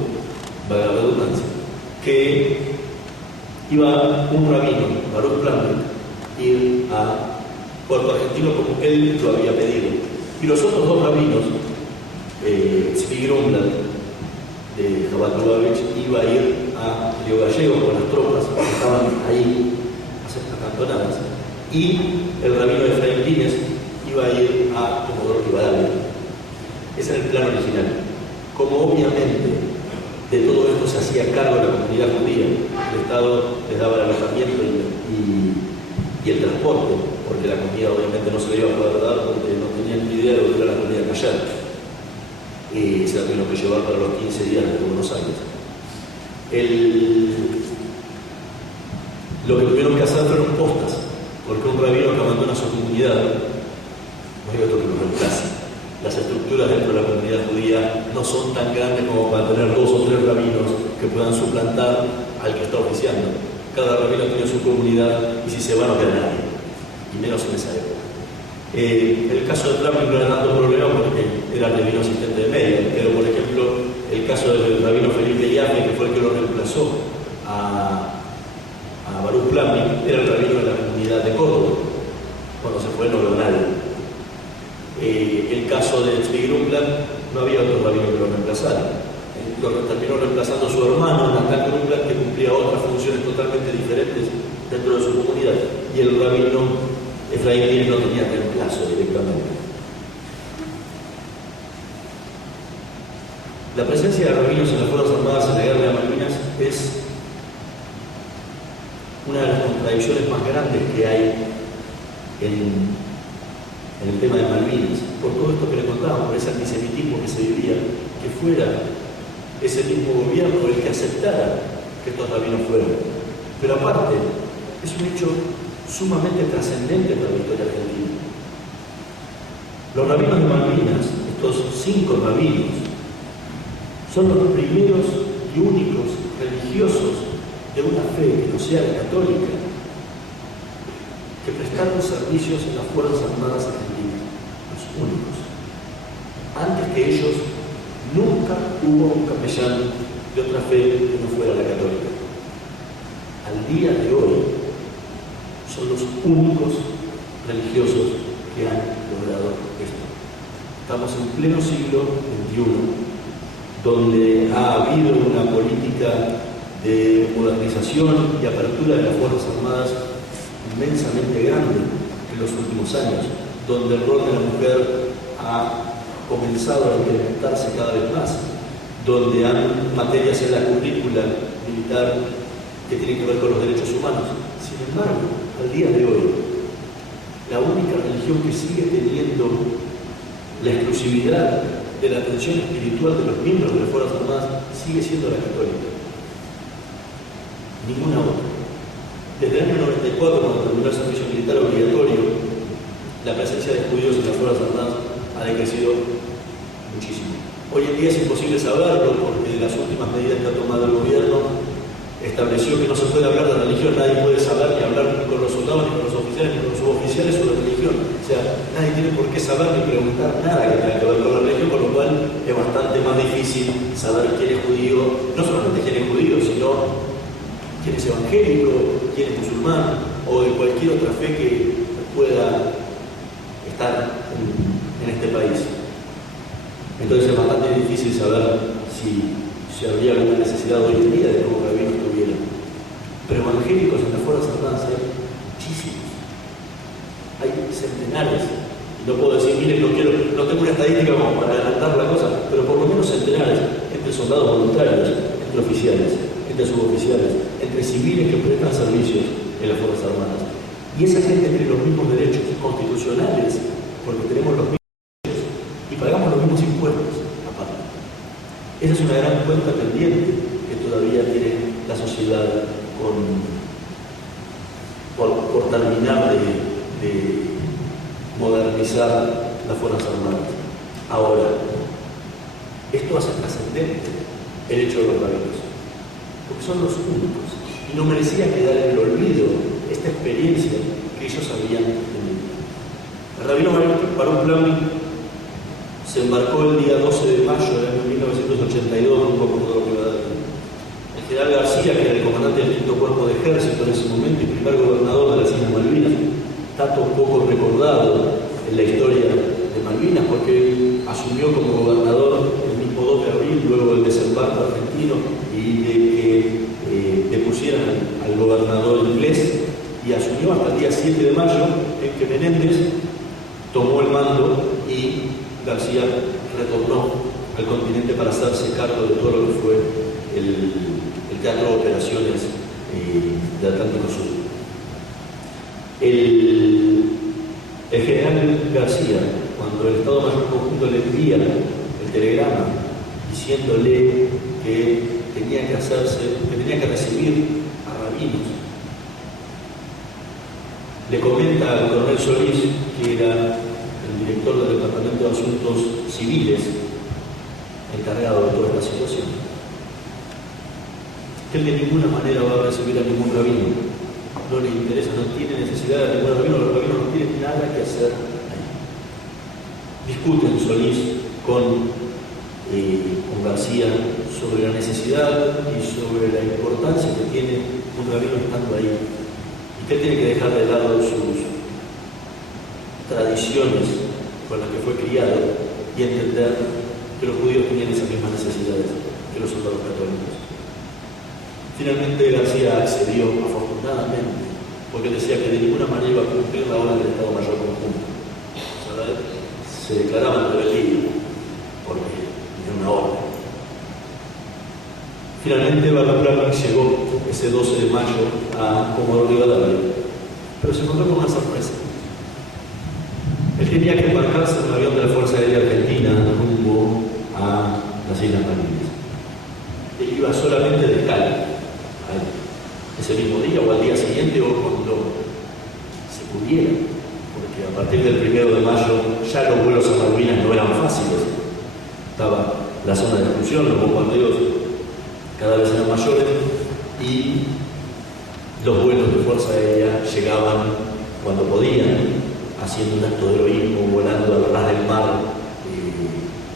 para la redundancia, que iba un rabino, Baruch Planck, ir a Puerto Argentino como él lo había pedido. Y los otros 2 rabinos, Tzvi Grumblat de Chabad Lubavitch, iba a ir a Río Gallegos con las tropas que estaban ahí acantonadas, y el rabino Efraín Línez iba a ir a Comodoro Rivadavia. Ese era el plan original. Como obviamente de todo esto se hacía cargo de la comunidad judía, el Estado les daba el alojamiento y el transporte, porque la comida obviamente no se le iba a poder dar porque no tenían ni idea de dónde era la comida callar. Y se la tuvieron que llevar para los 15 días de Buenos Aires. Lo que tuvieron que hacer fueron postas, porque un rabino que abandona su comunidad, no hay otro que lo reemplace. Las estructuras dentro de la comunidad judía no son tan grandes como para tener 2 o 3 rabinos que puedan suplantar al que está oficiando. Cada rabino tiene su comunidad y si se va no queda nadie, y menos en esa época. El caso de Planck no era tanto problema porque era el rabino asistente de Meyer, pero por ejemplo el caso del rabino Felipe Yaffe, que fue el que lo reemplazó a Baruch Planck, era el rabino de la comunidad de Córdoba. Cuando se fue no lo nadie. El caso de Tzvi Grumblat, no había otro rabino que lo reemplazara. Lo terminó reemplazando su hermano, Natan Grumblat, que cumplía otras funciones totalmente diferentes dentro de su comunidad. Y el rabino Efraín Línez no tenía reemplazo directamente. La presencia de rabinos en las Fuerzas Armadas en la Guerra de Malvinas es una de las contradicciones más grandes que hay en el tema de Malvinas, por todo esto que le contábamos, por ese antisemitismo que se vivía, que fuera ese mismo gobierno el que aceptara que estos rabinos fueran. Pero aparte, es un hecho sumamente trascendente para la historia argentina. Los rabinos de Malvinas, estos 5 rabinos, son los primeros y únicos religiosos de una fe que no sea la católica que prestaron servicios en las Fuerzas Armadas argentinas, los únicos. Antes que ellos, nunca hubo un capellán de otra fe que no fuera la católica. Al día de hoy, son los únicos religiosos que han logrado esto. Estamos en pleno siglo XXI, donde ha habido una política de modernización y apertura de las Fuerzas Armadas inmensamente grande en los últimos años, donde el rol de la mujer ha comenzado a incrementarse cada vez más, donde hay materias en la currícula militar que tienen que ver con los derechos humanos. Sin embargo, al día de hoy, la única religión que sigue teniendo la exclusividad de la atención espiritual de los miembros de las Fuerzas Armadas sigue siendo la católica. Ninguna otra. Desde el año 94, cuando terminó el servicio militar obligatorio, la presencia de judíos en las Fuerzas Armadas ha decrecido muchísimo. Hoy en día es imposible saberlo porque las últimas medidas que ha tomado el gobierno estableció que no se puede hablar de religión, nadie puede saber ni hablar ni con los soldados, ni con los oficiales, ni con los suboficiales sobre religión. O sea, nadie tiene por qué saber ni preguntar nada que tenga que ver con la religión, con lo cual es bastante más difícil saber quién es judío, no solamente quién es judío, sino quién es evangélico, quién es musulmán, o de cualquier otra fe que pueda estar en este país. Entonces es bastante difícil saber si habría alguna necesidad hoy en día de que un rabino estuviera. Pero evangélicos en las Fuerzas Armadas hay muchísimos. Hay centenares. Y no puedo decir, miren, no tengo una estadística como para adelantar la cosa, pero por lo menos centenares, entre soldados voluntarios, entre oficiales, entre suboficiales, entre civiles que prestan servicios en las Fuerzas Armadas. Y esa gente tiene los mismos derechos constitucionales, porque tenemos los mismos derechos y pagamos los mismos impuestos. Esa es una gran cuenta pendiente que todavía tiene la sociedad por terminar de modernizar las Fuerzas Armadas. Ahora, esto hace trascendente el hecho de los rabinos, porque son los únicos, y no merecía quedar en el olvido esta experiencia que ellos habían tenido. El rabino Barón Plumlee se embarcó el día 12 de mayo del año 1982, un poco todo lo que va a decir. El general García, que era el comandante del 5º Cuerpo de Ejército en ese momento y primer gobernador de las Islas Malvinas, tanto poco recordado en la historia de Malvinas, porque asumió como gobernador el mismo 2 de abril, luego del desembarco argentino y de que depusieran al gobernador inglés, y asumió hasta el día 7 de mayo, en que Menéndez tomó el mando y García retornó al continente para hacerse cargo de todo lo que fue el teatro de operaciones del Atlántico Sur. El general García, cuando el Estado Mayor Conjunto le envía el telegrama diciéndole que tenía que recibir a rabinos, le comenta al coronel Solís, que era el director del Departamento de Asuntos Civiles, encargado de toda esta situación, que él de ninguna manera va a recibir a ningún rabino. No le interesa, no tiene necesidad de ningún rabino, los rabinos no tienen nada que hacer ahí. Discuten Solís con García sobre la necesidad y sobre la importancia que tiene un rabino estando ahí, y que él tiene que dejar de lado sus tradiciones con las que fue criado y entender que los judíos tenían esas mismas necesidades que los soldados católicos. Finalmente García accedió, afortunadamente, porque decía que de ninguna manera iba a cumplir la orden del Estado Mayor Conjunto. O sea, se declaraban rebeldía porque era una orden. Finalmente Bartolomé llegó ese 12 de mayo a Comodoro Rivadavia, pero se encontró con una sorpresa. Él tenía que embarcarse en un avión de la Fuerza Aérea Argentina rumbo a las Islas Malvinas. Él iba solamente de escala, ese mismo día o al día siguiente o cuando se pudiera, porque a partir del 1 de mayo ya los vuelos a Malvinas no eran fáciles. Estaba la zona de exclusión, los bombardeos cada vez eran mayores y los vuelos de Fuerza Aérea llegaban cuando podían, haciendo un acto de heroísmo, volando al ras del mar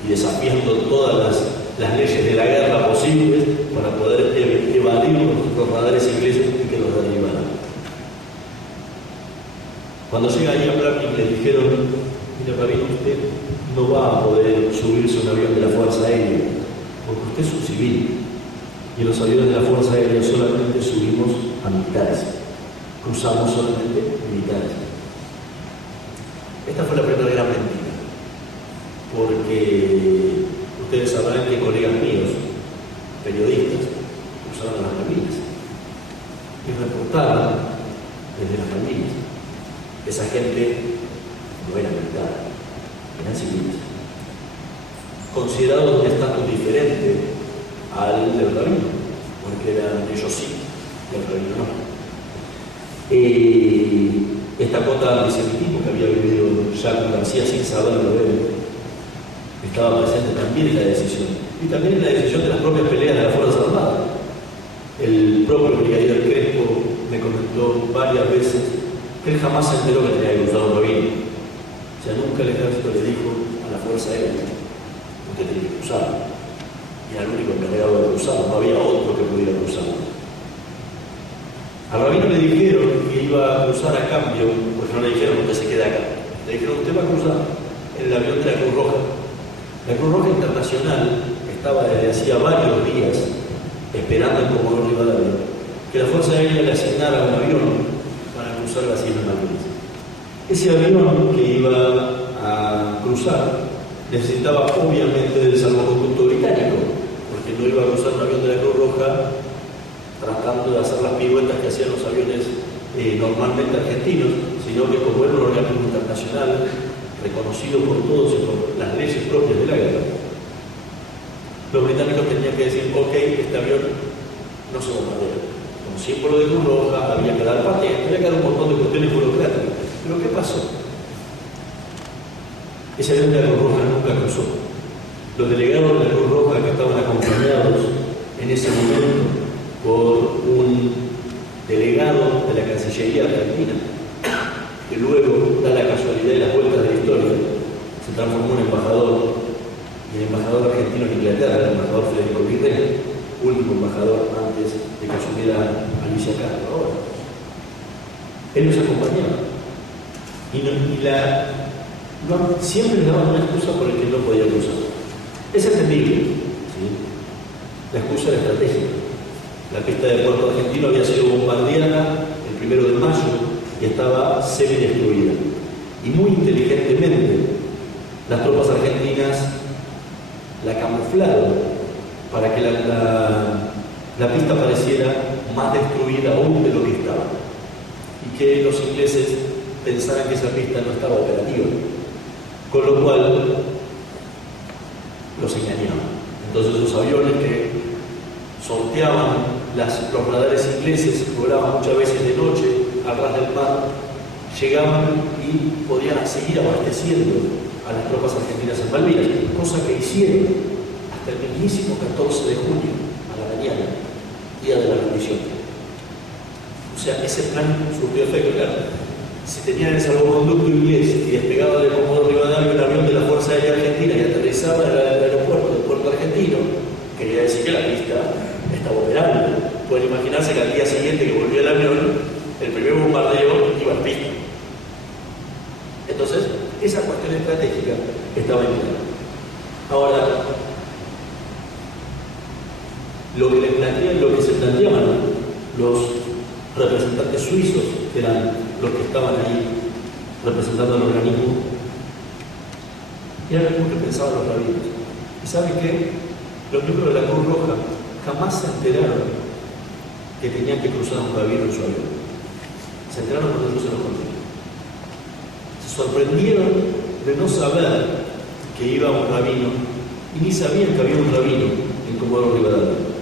y desafiando todas las leyes de la guerra posibles para poder evadir los radares ingleses y que los derribaran. Cuando llega ahí a Pratt le dijeron: mira, Rabino, usted no va a poder subirse a un avión de la Fuerza Aérea, porque usted es un civil, y los aviones de la Fuerza Aérea solamente subimos a militares, cruzamos solamente militares. Esta fue la primera gran mentira, porque ustedes sabrán que colegas míos, periodistas, cruzaron las Malvinas y reportaron desde las Malvinas. Esa gente no era militar, eran civiles, considerados de estatus diferente al del rabino, porque eran ellos sí, y el rabino no. Esta cuota de antisemitismo que había vivido Jacques García sin saberlo él, estaba presente también en la decisión, y también en la decisión de las propias peleas de las Fuerzas Armadas. El propio brigadier Crespo me comentó varias veces que él jamás se enteró que tenía que cruzar un rabino. O sea, nunca el ejército le dijo a la Fuerza Aérea: usted tiene que cruzar. Y era el único encargado de cruzar, no había otro que pudiera cruzar. Al rabino le dijeron que iba a cruzar a cambio, porque no le dijeron: usted se queda acá. Le dijeron: usted va a cruzar en el avión de la Cruz Roja. La Cruz Roja Internacional estaba desde hacía varios días esperando en Comodoro Rivadavia que la Fuerza Aérea le asignara un avión para cruzar las Islas Malvinas. Ese avión que iba a cruzar necesitaba obviamente del salvoconducto británico, porque no iba a cruzar un avión de la Cruz Roja tratando de hacer las piruetas que hacían los aviones normalmente argentinos, sino que como era un organismo internacional reconocido por todos y por las leyes propias de la guerra, los británicos tenían que decir: ok, este avión no se bombardea. Como símbolo de Cruz Roja había que dar patente, había que dar un montón de cuestiones burocráticas. Pero ¿qué pasó? Ese avión de la Cruz Roja nunca cruzó. Los delegados de la Cruz Roja, que estaban acompañados en ese momento por un delegado de la Cancillería Argentina, que luego, da la casualidad y las vueltas de la historia, se transformó en embajador, y el embajador argentino en Inglaterra, el embajador Federico Virrey, último embajador antes de que asumiera Alicia Castro ahora. Él los acompañaba. Siempre le daban una excusa por el que no podía cruzar. Es entendible, ¿sí? La excusa era estratégica. La pista de Puerto Argentino había sido bombardeada el 1 de mayo y estaba semi-destruida. Y muy inteligentemente, las tropas argentinas la camuflaron para que la pista pareciera más destruida aún de lo que estaba. Y que los ingleses pensaran que esa pista no estaba operativa. Con lo cual, los engañaban. Entonces, los aviones que sorteaban los radares ingleses, volaban muchas veces de noche al ras del mar, llegaban y podían seguir abasteciendo a las tropas argentinas en Malvinas, cosa que hicieron hasta el mismísimo 14 de junio, a la mañana, día de la rendición. O sea, ese plan surtió efecto, claro. Si tenían el salvoconducto inglés y despegaba de Comodoro Rivadavia un avión de la Fuerza Aérea Argentina y aterrizaba en el aeropuerto del Puerto Argentino, quería decir que la pista estaba operable. Pueden imaginarse que al día siguiente que volvió el avión, el primer bombardeo iba en pista. Entonces, esa cuestión estratégica estaba en claro. Ahora, lo que se planteaban los representantes suizos, que eran los que estaban ahí representando al organismo, era lo mismo que pensaban los rabinos. ¿Y saben qué? Los miembros de la Cruz Roja jamás se enteraron que tenían que cruzar un rabino en su avión. Se enteraron cuando yo se los conté. Se sorprendieron de no saber que iba un rabino y ni sabían que había un rabino en Comodoro Rivadavia.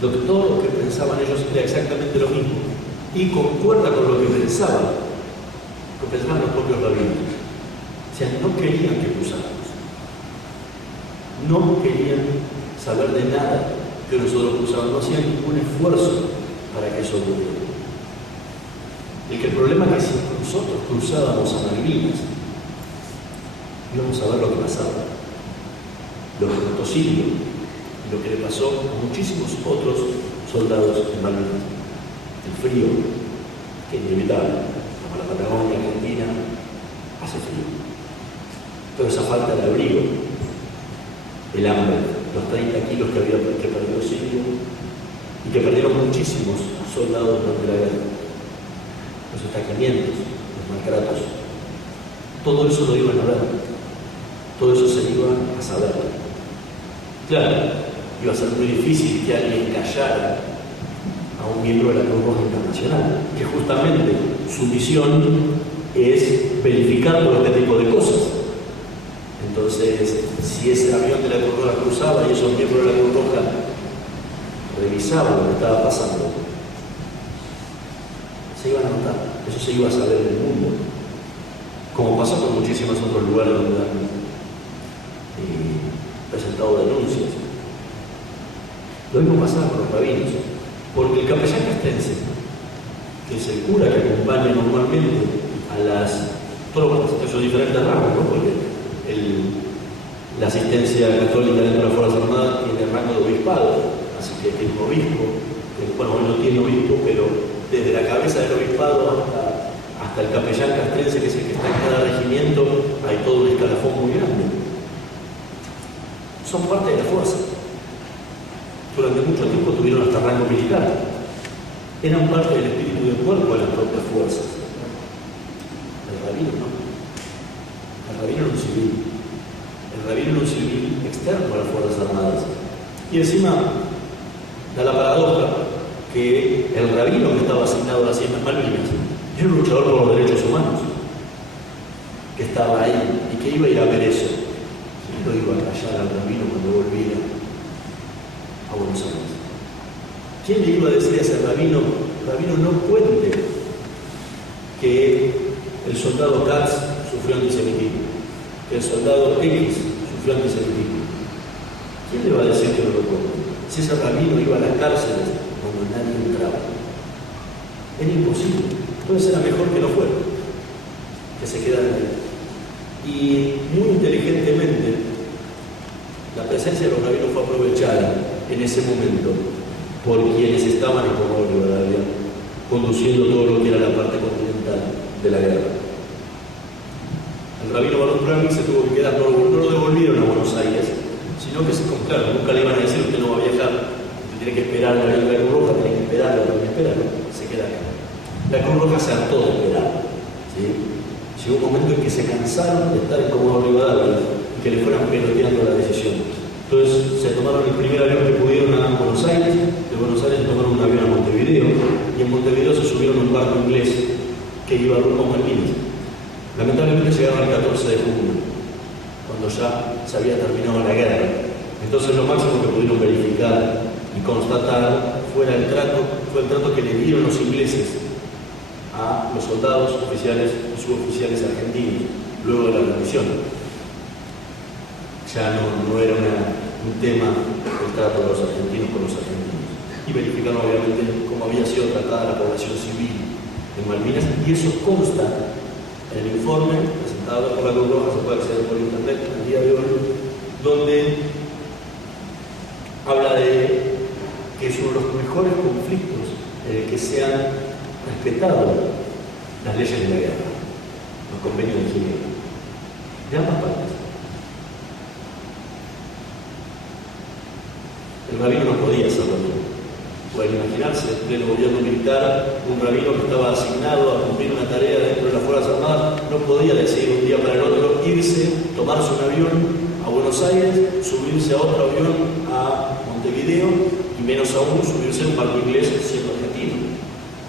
Todo lo que pensaban ellos era exactamente lo mismo y concuerda con lo que pensaban los propios rabinos. O sea, no querían que cruzáramos. No querían saber de nada que nosotros cruzáramos. No hacían ningún esfuerzo para que eso ocurriera. El problema es que si nosotros cruzábamos a Malvinas, íbamos a ver lo que pasaba. Lo que contó Silvio, lo que le pasó a muchísimos otros soldados en Malvinas. El frío, que es inevitable, como la Patagonia, Argentina, hace frío. Toda esa falta de abrigo, el hambre, los 30 kilos que perdió Silvio y que perdieron muchísimos soldados durante la guerra, los estancamientos, los maltratos, todo eso lo iban a ver, todo eso se iba a saber. Claro, iba a ser muy difícil que alguien callara a un miembro de la Cruz Roja Internacional, que justamente su misión es verificar todo este tipo de cosas. Entonces, si ese avión de la Cruz Roja cruzaba y esos miembros de la Cruz Roja revisaban lo que estaba pasando, se iban a notar, eso se iba a saber en el mundo, como pasó con muchísimos otros lugares donde han presentado denuncias. Lo mismo pasaba con los rabinos, porque el capellán castrense, que es el cura que acompaña normalmente a las tropas, esos diferentes rangos, ¿no? Porque la asistencia católica dentro de las Fuerzas Armadas tiene el rango de obispado, así que tiene un obispo, bueno, hoy no tiene obispo, pero desde la cabeza del obispado hasta el capellán castrense, que es el que está en cada regimiento, hay todo un escalafón muy grande. Son parte de la fuerza. Durante mucho tiempo tuvieron hasta rango militar. Eran parte del espíritu del cuerpo de las propias fuerzas. El rabino no. El rabino era un civil. El rabino era un civil externo a las Fuerzas Armadas. Y encima da la paradoja que el rabino que estaba asignado a las Islas Malvinas era un luchador por los derechos humanos, que estaba ahí y que iba a ir a ver eso. ¿Quién lo iba a callar al rabino cuando volviera a Buenos Aires? ¿Quién le iba a decir a ese rabino, no cuente que el soldado Katz sufrió antisemitismo, que el soldado X sufrió antisemitismo? ¿Quién le va a decir que no lo cuente? Si ese rabino iba a las cárceles donde nadie entraba, era imposible. Entonces era mejor que no fuera, que se quedara ahí. Y muy inteligentemente la presencia de los rabinos fue aprovechada en ese momento por quienes estaban en Comodoro Rivadavia, conduciendo todo lo que era la parte continental de la guerra. El rabino Barón Brami se tuvo que quedar, no lo devolvieron a Buenos Aires, sino que claro, nunca le iban a decir: usted no va a viajar, usted tiene que esperar la Cruz Roja, tiene que esperarlo, se queda acá. La Cruz Roja se hartó de esperar, ¿sí? Llegó un momento en que se cansaron de estar en Comodoro Rivadavia y que le fueran peloteando la decisión. Entonces se tomaron el primer avión que pudieron a Buenos Aires, de Buenos Aires se tomaron un avión a Montevideo, y en Montevideo se subieron a un barco inglés que iba rumbo a Malvinas. Lamentablemente llegaron el 14 de junio, cuando ya se había terminado la guerra. Entonces lo máximo que pudieron verificar y constatar fue el trato que le dieron los ingleses a los soldados, oficiales y suboficiales argentinos luego de la rendición. Ya no era un tema el trato de los argentinos con los argentinos. Y verificaron obviamente cómo había sido tratada la población civil en Malvinas, y eso consta en el informe presentado por la Cruz Roja, se puede acceder por internet el día de hoy, donde habla de que es uno de los mejores conflictos en el que se han respetado las leyes de la guerra, los convenios de Ginebra, de ambas partes. El rabino no podía hacerlo todo. Pueden imaginarse, en pleno gobierno militar, un rabino que estaba asignado a cumplir una tarea dentro de las Fuerzas Armadas no podía decidir un día para el otro irse, tomarse un avión a Buenos Aires, subirse a otro avión a menos aún subirse en un barco inglés siendo argentino.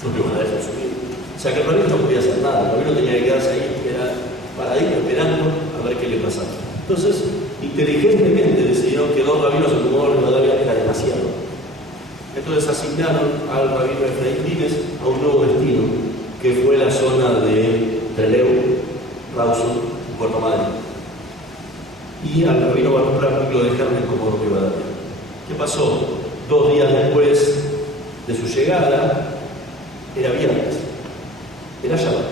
No me van a dejar subir. O sea que el rabino no podía hacer nada, el rabino tenía que quedarse ahí, era paradito, esperando a ver qué le pasaba. Entonces, inteligentemente decidieron que 2 rabinos en Comodoro Rivadavia era demasiado. Entonces asignaron al rabino Efraín Dínez a un nuevo destino, que fue la zona de Trelew, Rawson y Puerto Madryn. Y al rabino Barón Prat lo dejaron en Comodoro Rivadavia. ¿Qué pasó? 2 días después de su llegada, era viernes, era Shabbat.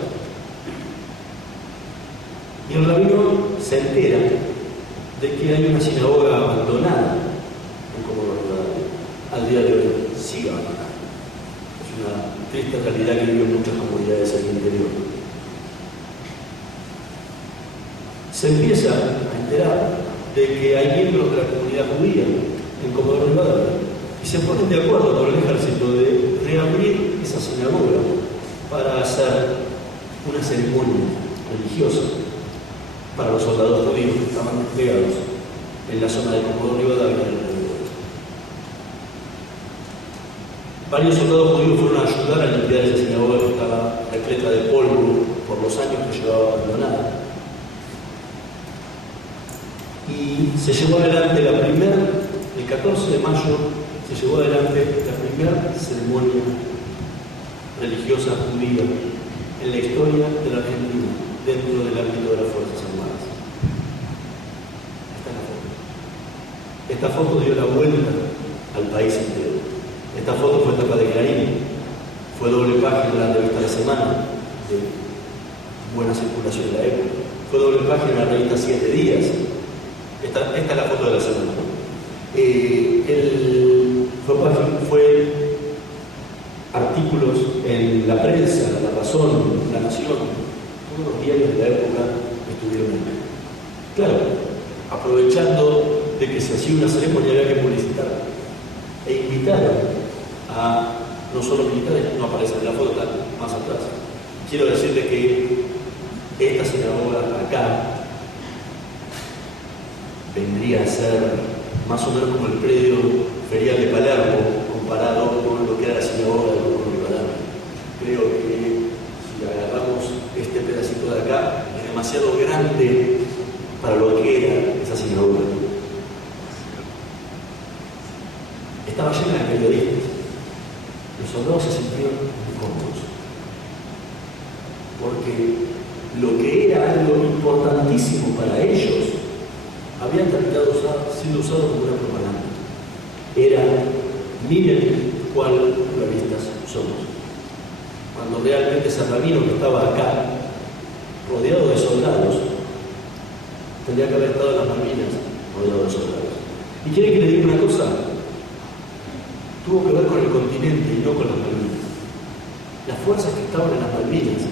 Y el rabino se entera de que hay una sinagoga abandonada en Comodoro Rivadavia. Al día de hoy sigue abandonada. Es una triste realidad que viven muchas comunidades en el interior. Se empieza a enterar de que hay miembros de la comunidad judía en Comodoro Rivadavia y se ponen de acuerdo con el ejército de reabrir esa sinagoga para hacer una ceremonia religiosa para los soldados judíos que estaban desplegados en la zona de Comodoro Rivadavia. Varios soldados judíos fueron a ayudar a limpiar esa sinagoga que estaba repleta de polvo por los años que llevaba abandonada. Y se llevó adelante el 14 de mayo, se llevó adelante la primera ceremonia religiosa judía en la historia de la Argentina, dentro del ámbito de las Fuerzas Armadas. Esta foto dio la vuelta al país entero. Esta foto fue tapa de Clarín, fue doble página de la revista La Semana, de buena circulación en la época, fue doble página de la revista 7 Días. Esta es la foto de La Semana. Fue artículos en la prensa, La Razón, La Nación, todos los diarios de la época estuvieron en él. Claro, aprovechando de que se hacía una ceremonia había que publicitar e invitaron a no solo militares, no aparecen en la foto, están más atrás. Quiero decirle que esta sinagoga acá vendría a ser más o menos como el predio ferial de Palermo comparado con lo que era la sinagoga de Comodoro Rivadavia. Creo que si agarramos este pedacito de acá es demasiado grande para lo que era esa sinagoga. Estaba llena de periodistas. Los soldados se sintieron incómodos, porque lo que era algo importantísimo para ellos había terminado siendo usado como una propaganda. Era, miren cuál revistas somos. Cuando realmente ese rabino que estaba acá, rodeado de soldados, tendría que haber estado en las Malvinas, rodeado de soldados. ¿Y quieren que le diga una cosa? Tuvo que ver con el continente y no con las Malvinas. Las fuerzas que estaban en las Malvinas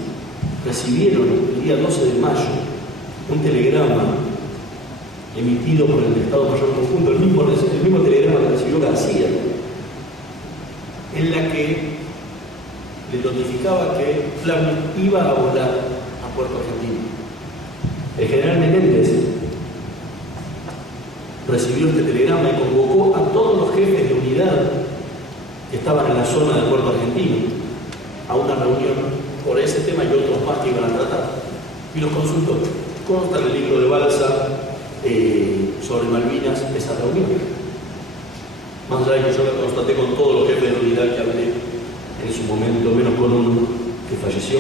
recibieron el día 12 de mayo un telegrama emitido por el Estado Mayor Conjunto, el mismo telegrama que recibió García, en la que le notificaba que Flavio iba a volar a Puerto Argentino. El general Menéndez recibió este telegrama y convocó a todos los jefes de unidad que estaban en la zona de Puerto Argentino a una reunión por ese tema y otros más que iban a tratar. Y los consultó. Consta en el libro de Balsa sobre Malvinas esa reunión. Más allá de que yo la constaté con todos los jefes de unidad que hablé en su momento, menos con uno que falleció.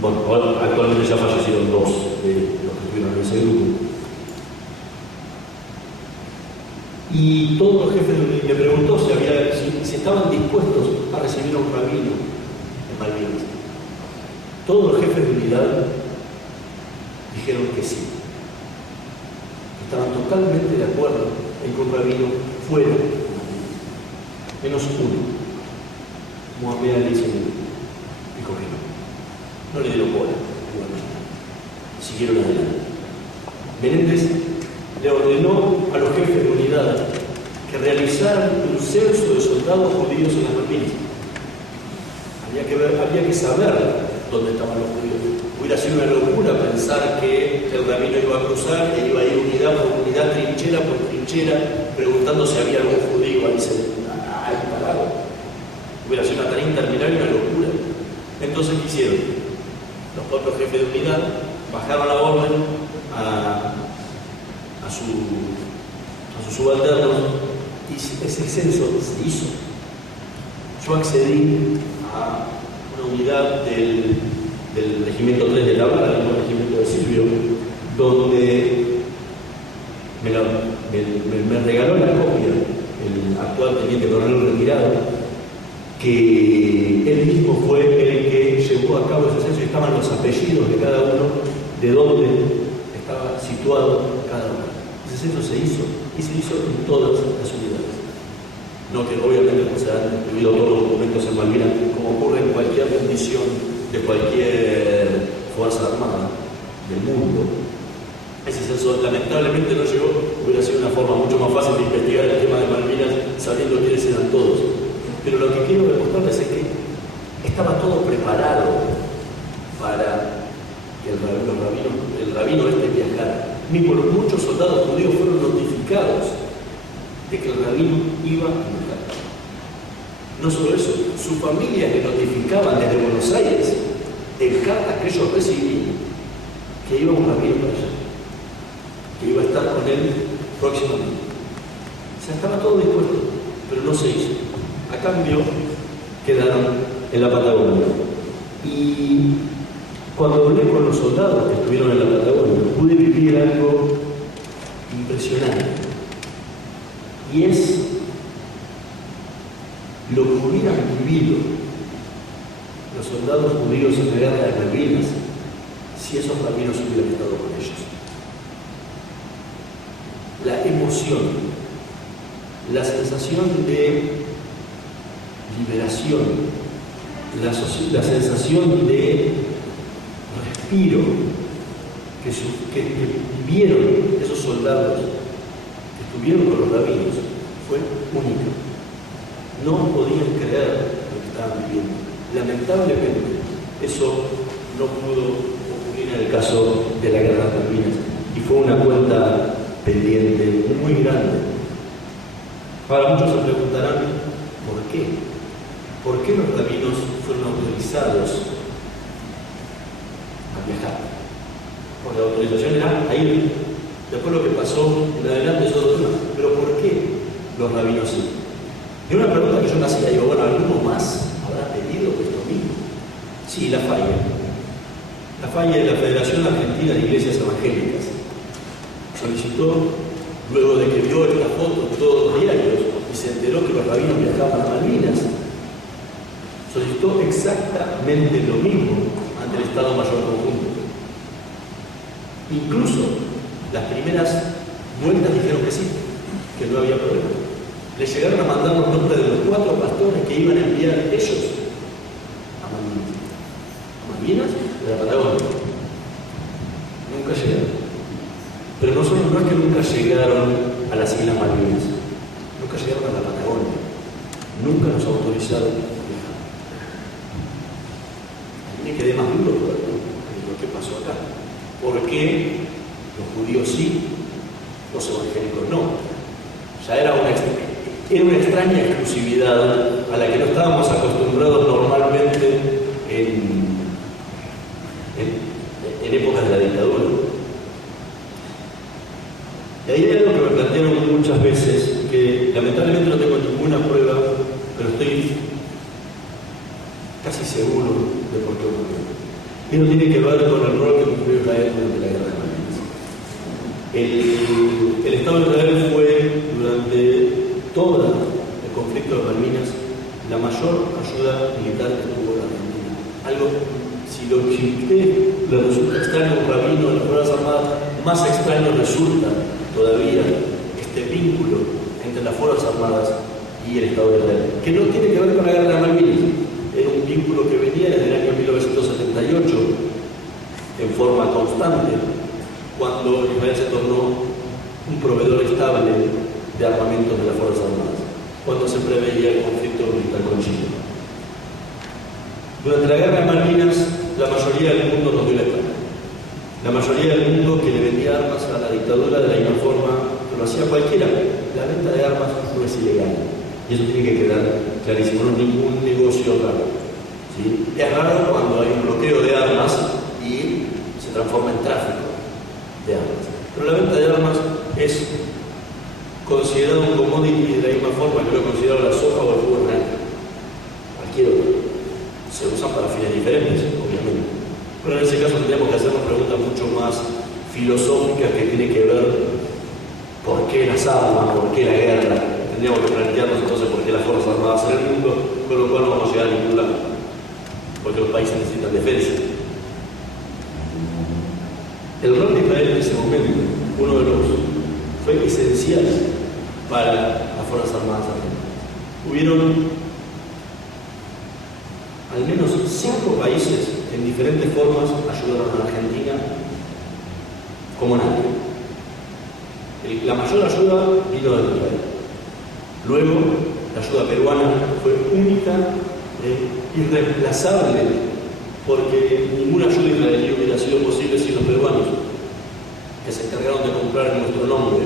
Bueno, actualmente ya fallecieron 2 de los que estuvieron en ese grupo. Y todos los jefes de unidad me preguntó si estaban dispuestos a recibir a un rabino en Malvinas. Todos los jefes de unidad dijeron que sí. Estaban totalmente de acuerdo en que un rabino fuera de Malvinas. Menos uno. Mohamed Ali dijo que no. No le dieron bola. Siguieron adelante. Menéndez le ordenó a los jefes de unidad que realizaran un censo de soldados judíos en las Malvinas. Había que saber dónde estaban los judíos. Hubiera sido una locura pensar que el rabino iba a cruzar, que iba a ir unidad por unidad, trinchera por trinchera, preguntando si había algún judío ahí parado. Hubiera sido una tarea interminable y una locura. Entonces, ¿qué hicieron? Los propios jefes de unidad bajaron la orden a sus subalternos y ese censo se hizo. Yo accedí a una unidad del Regimiento 3 de La Bala, el Regimiento de Silvio, donde me regaló la copia el actual teniente coronel retirado, que él mismo fue el que llevó a cabo ese censo y estaban los apellidos de cada uno, de dónde estaba situado cada uno. Ese censo se hizo y se hizo en todas las unidades. No que obviamente se han incluido todos los documentos en Malvinas, como ocurre en cualquier condición de cualquier fuerza armada del mundo. Ese censo lamentablemente no llegó, hubiera sido una forma mucho más fácil de investigar el tema de Malvinas sabiendo quiénes eran todos. Pero lo que quiero demostrarles es que estaba todo preparado para que el rabino viajara. Muchos soldados judíos fueron notificados de que el rabino iba a viajar. No solo eso, sus familias le notificaban desde Buenos Aires en cartas que ellos recibían que iba un rabino para allá, que iba a estar con él próximamente. O sea, estaba todo dispuesto, pero no se hizo. A cambio, quedaron en la Patagonia. Y cuando hablé con los soldados que estuvieron en la Patagonia, pude vivir algo impresionante. Y es lo que hubieran vivido los soldados judíos en la guerra de Malvinas si esos rabinos hubieran estado con ellos. La emoción, la sensación de liberación, la sensación de respiro que vivieron esos soldados que estuvieron con los rabinos fue única. No podían creer lo que estaban viviendo. Lamentablemente, eso no pudo ocurrir en el caso de la guerra de Malvinas y fue una cuenta pendiente muy grande. Ahora muchos se preguntarán, ¿por qué? ¿Por qué los rabinos fueron autorizados a viajar? Porque la autorización era a ir. Después lo que pasó en adelante es otro tema. Pero ¿por qué los rabinos sí? Y una pregunta que yo me hacía, digo, bueno, ¿alguno más habrá pedido esto mismo? Sí, la FAIA. La FAIA es la Federación Argentina de Iglesias Evangélicas. Solicitó, luego de que vio esta foto en todos los diarios y se enteró que los rabinos viajaban a Malvinas, solicitó exactamente lo mismo ante el Estado Mayor Conjunto. Incluso las primeras vueltas dijeron que sí, que no había problema. Le llegaron a mandar los nombres de los 4 pastores que iban a enviar ellos a Malvinas de la Patagonia. Nunca llegaron. Pero no es que nunca llegaron a las Islas Malvinas, nunca llegaron a la Patagonia, nunca nos autorizaron a viajar. A mí me quedé más duro todavía de lo que pasó acá. ¿Por qué los judíos sí, los evangélicos no? Ya era una extraña exclusividad a la que no estábamos acostumbrados normalmente en épocas de la dictadura. Y ahí hay algo que me plantearon muchas veces, que lamentablemente no tengo ninguna prueba, pero estoy casi seguro de por qué ocurrió. Y no tiene que ver con el rol que cumplió Israel durante la guerra de Malvinas. El Estado de Israel fue, durante todo el conflicto de Malvinas, la mayor ayuda militar que tuvo la Argentina. Algo, si usted le resulta extraño un rabino de las Fuerzas Armadas, más extraño resulta todavía este vínculo entre las Fuerzas Armadas y el Estado de Israel, que no tiene que ver con la guerra de Malvinas. Era un vínculo que venía desde el año 1978 en forma constante, cuando Israel se tornó un proveedor estable de armamentos de las Fuerzas Armadas, cuando se preveía el conflicto militar con Chile. Durante la guerra de Malvinas, la mayoría del mundo nos dio la espalda. La mayoría del mundo que le vendía armas a la dictadura de la misma forma lo hacía cualquiera. La venta de armas no es ilegal. Y eso tiene que quedar clarísimo, no es ningún negocio raro. ¿Sí? Es raro cuando hay un bloqueo de armas y se transforma en tráfico de armas. Pero la venta de armas es considerado un commodity de la misma forma que lo he considerado la soja o el jugo de naranja. Cualquier otro. Se usan para fines diferentes, obviamente. Pero en ese caso tendríamos que hacernos preguntas mucho más filosóficas que tienen que ver por qué las armas, por qué la guerra. Tendríamos que plantearnos entonces por qué las fuerzas armadas en el mundo, con lo cual no vamos a llegar a ningún lado. Porque los países necesitan defensa. El rol de Israel en ese momento, uno de los, fue esencial para las Fuerzas Armadas argentinas. Hubieron al menos 5 países que en diferentes formas ayudaron a la Argentina como nadie. La mayor ayuda vino de Israel. Luego, la ayuda peruana fue única e irreemplazable, porque ninguna ayuda israelí hubiera sido posible sin los peruanos, que se encargaron de comprar en nuestro nombre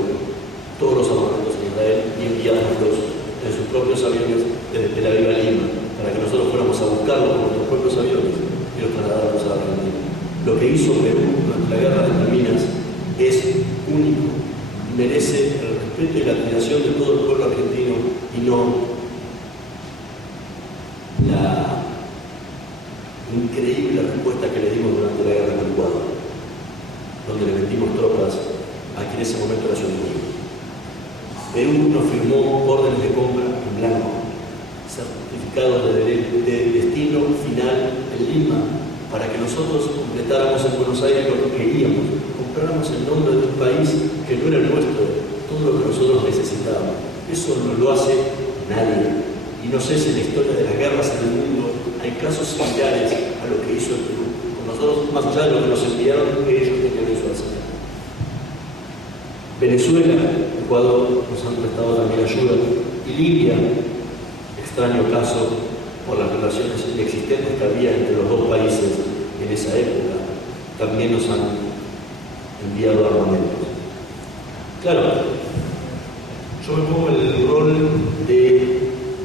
todos los armamentos en Israel y enviarlos en sus propios aviones desde Tel Aviv a Lima, para que nosotros fuéramos a buscarlos con nuestros propios aviones y los trasladáramos a la Argentina. Lo que hizo Perú durante la guerra de Malvinas es único, merece el respeto y la admiración de todo el pueblo argentino y no la increíble respuesta que le dimos durante la guerra en Ecuador, donde le metimos tropas a quien en ese momento era su enemigo. Perú nos firmó órdenes de compra en blanco, certificados de destino final en Lima, para que nosotros completáramos en Buenos Aires lo que queríamos, compráramos en nombre de un país que no era el nuestro, todo lo que nosotros necesitábamos. Eso no lo hace nadie. Y no sé si en la historia de las guerras en el mundo hay casos similares a lo que hizo el Perú. Con nosotros, más allá de lo que nos enviaron, ellos tenían eso hacer. Venezuela, Ecuador nos han prestado también ayuda. Y Libia, extraño caso por las relaciones inexistentes que había entre los dos países en esa época, también nos han enviado armamentos. Claro, yo me pongo en el rol de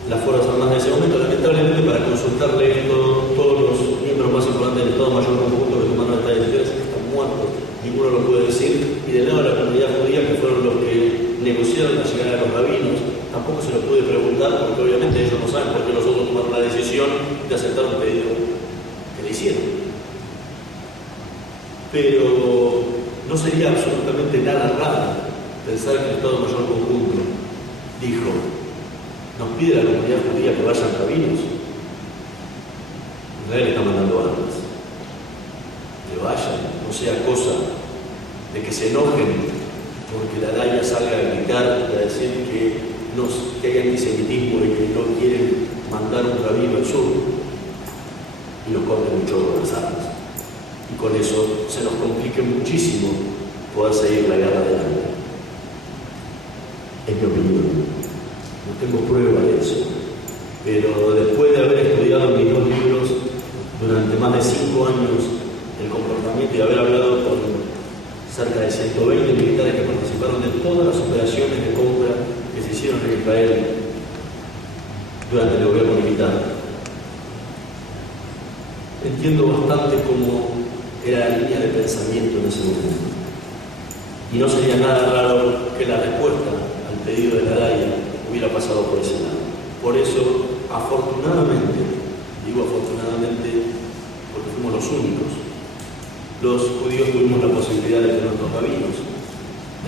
las Fuerzas Armadas en ese momento, lamentablemente para consultarle esto, todos los miembros más importantes del Estado Mayor Conjunto que tomaron estas decisiones están muertos, ninguno lo puede decir, y del lado de la comunidad judía, que fueron los que negociaron la llegada de los rabinos, tampoco se lo puede preguntar, porque obviamente ellos no saben por qué los otros tomaron la decisión de aceptar un pedido que le hicieron. Pero no sería absolutamente nada raro pensar que el Estado Mayor Conjunto dijo: nos pide la comunidad judía que vayan rabinos. Israel está mandando armas. Que vayan, no sea cosa de que se enojen porque la Daya salga a gritar y a decir que hay antisemitismo y que no quieren mandar un rabino al sur y nos corten mucho con las armas. Y con eso se nos complique muchísimo poder seguir la guerra adelante. Es mi opinión. No tengo prueba de eso, pero después de haber estudiado mis 2 libros durante más de 5 años el comportamiento y haber hablado con cerca de 120 militares que participaron de todas las operaciones de compra que se hicieron en Israel durante el gobierno militar, entiendo bastante cómo era la línea de pensamiento en ese momento. Y no sería nada raro que la respuesta al pedido de la Daya hubiera pasado por ese lado. Por eso, afortunadamente, digo afortunadamente porque fuimos los únicos, los judíos tuvimos la posibilidad de que nuestros rabinos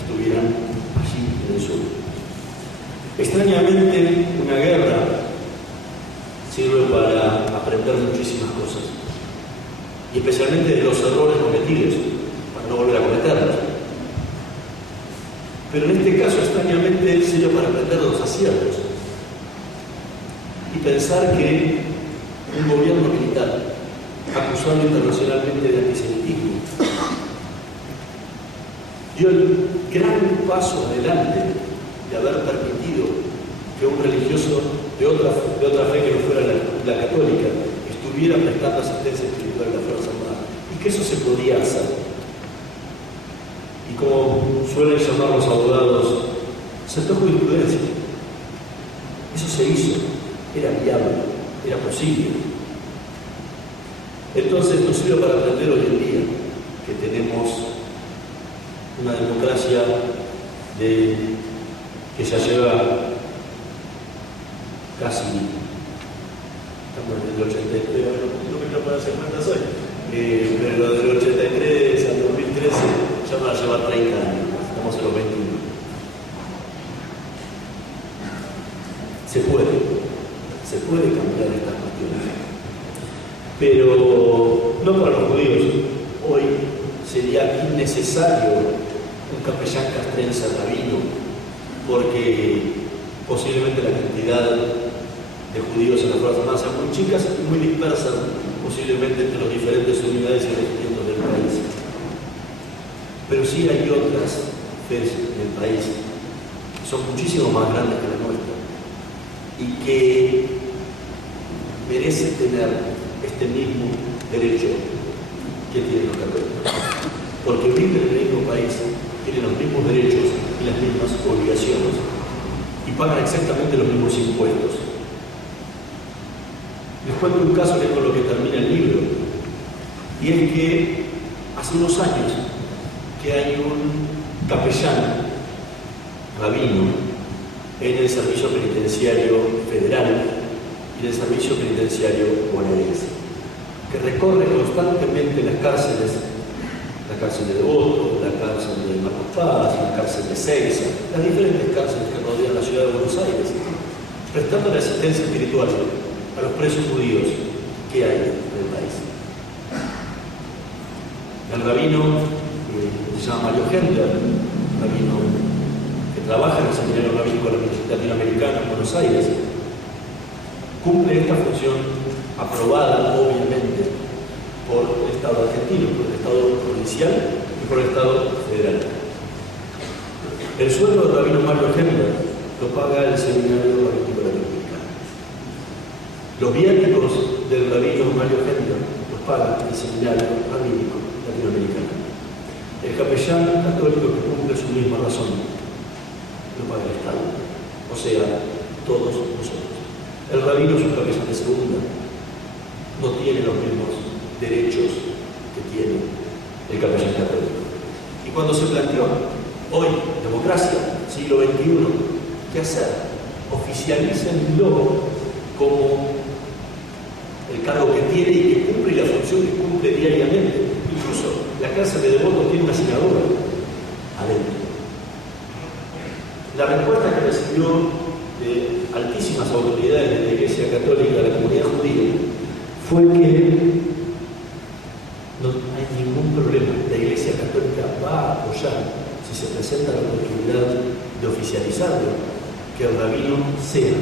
estuvieran allí en el sur. Extrañamente, una guerra sirve para aprender muchísimas cosas, y especialmente de los errores cometidos, para no volver a cometerlos. Pero en este caso, extrañamente, sirve para aprender de los aciertos y pensar que un gobierno militar acusado internacionalmente de antisemitismo dio el gran paso adelante de haber permitido que un religioso de otra fe que no fuera la católica estuviera prestando asistencia espiritual a la Fuerza Armada, y que eso se podía hacer. Y y como suelen llamar los abogados, saltó jurisprudencia. Eso se hizo, era viable, era posible. Entonces nos sirve para aprender hoy en día que tenemos una democracia que ya lleva casi, estamos en el 83, no me quiero para hacer cuentas hoy, pero del 83 al 2013 ya van a llevar 30 años, estamos en los 21. Se puede cambiar estas cuestiones, pero no para los judíos. Hoy sería innecesario un capellán castrense rabino, porque posiblemente la cantidad de judíos en las Fuerzas Armadas sean muy chicas y muy dispersas, posiblemente entre las diferentes unidades y regimientos del país. Pero sí hay otras fes en el país que son muchísimo más grandes que la nuestra y que merecen tener este mismo derecho que tienen los católicos, porque viven en el mismo país, tienen los mismos derechos y las mismas obligaciones y pagan exactamente los mismos impuestos. Les cuento un caso que es con lo que termina el libro, y es que hace unos años que hay un capellán rabino en el Servicio Penitenciario Federal y en el Servicio Penitenciario bonaerense, que recorre constantemente las cárceles, la cárcel de Devoto, la cárcel de Marcos Paz, la cárcel de Seiza, las diferentes cárceles que rodean la ciudad de Buenos Aires, prestando la asistencia espiritual a los presos judíos que hay en el país. El rabino se llama Mario Hendler, un rabino que trabaja en el Seminario Rabínico Latinoamericano en Buenos Aires, cumple esta función aprobada, obviamente, por el Estado argentino, por el Estado provincial y por el Estado federal. El sueldo del rabino Mario Hendler lo paga el Seminario Rabínico Latinoamericano. Los viáticos del rabino Mario Hendler los paga el Seminario Rabínico Latinoamericano. El capellán católico que cumple su misma razón lo paga el Estado, o sea, todos nosotros. El rabino es un capellán de segunda, no tiene los mismos derechos que tiene el capellán católico. Y cuando se planteó, hoy, democracia, siglo XXI, ¿qué hacer? Oficialícenlo como el cargo que tiene y que cumple y la función que cumple diariamente. Incluso la cárcel de Devoto tiene una senadora adentro. La respuesta que recibió de altísimas autoridades de la Iglesia Católica de la comunidad judía fue que no hay ningún problema. La Iglesia Católica va a apoyar, si se presenta la oportunidad de oficializarlo, que el rabino sea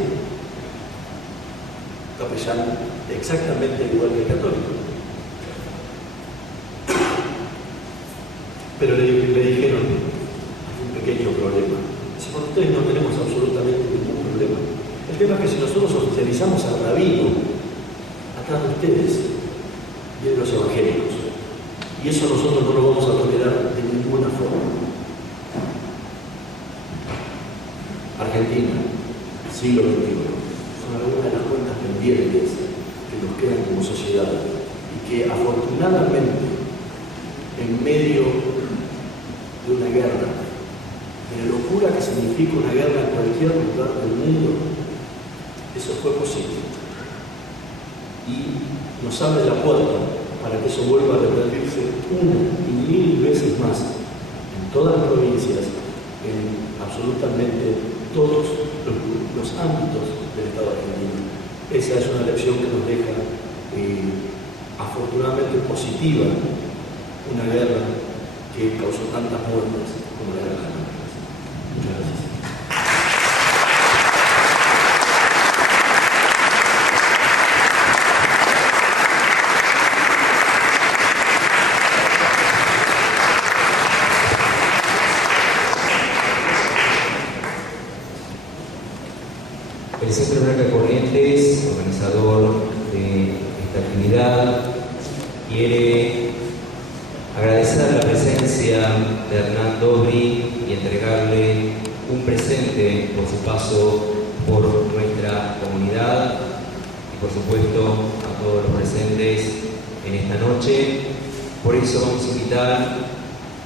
capellán exactamente igual que el católico. Pero le dijeron, hay un pequeño problema. Si con ustedes no tenemos absolutamente ningún problema. El tema es que si nosotros oficializamos al rabino, atrás de ustedes vienen los evangélicos. Y eso nosotros no lo vamos a tolerar de ninguna forma. Argentina, siglo XXI, son algunas de las cuentas pendientes que nos quedan como sociedad y que afortunadamente, en medio de una guerra, de la locura que significa una guerra en cualquier lugar del mundo, eso fue posible. Y nos abre la puerta para que eso vuelva a repetirse una y mil veces más en todas las provincias, en absolutamente todos los ámbitos del Estado argentino. Esa es una lección que nos deja afortunadamente positiva una guerra que causó tantas muertes como la guerra de las Malvinas. Muchas gracias. El Centro Blanca Corrientes, organizador de esta actividad, quiere Agradecer la presencia de Hernán Dobri y entregarle un presente por su paso por nuestra comunidad y por supuesto a todos los presentes en esta noche. Por eso vamos a invitar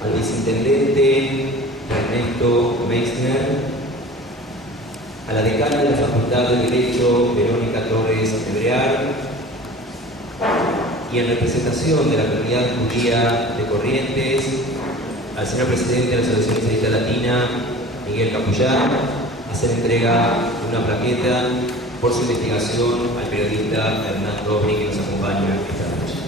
al viceintendente Ernesto Meixner, a la decana de la Facultad de Derecho Verónica Torres Ebrear, y en representación de la comunidad judía de Corrientes, al señor presidente de la Asociación Israelita Latina, Miguel Capullán, a hacer entrega de una plaqueta por su investigación al periodista Hernán Dobri, que nos acompaña esta noche.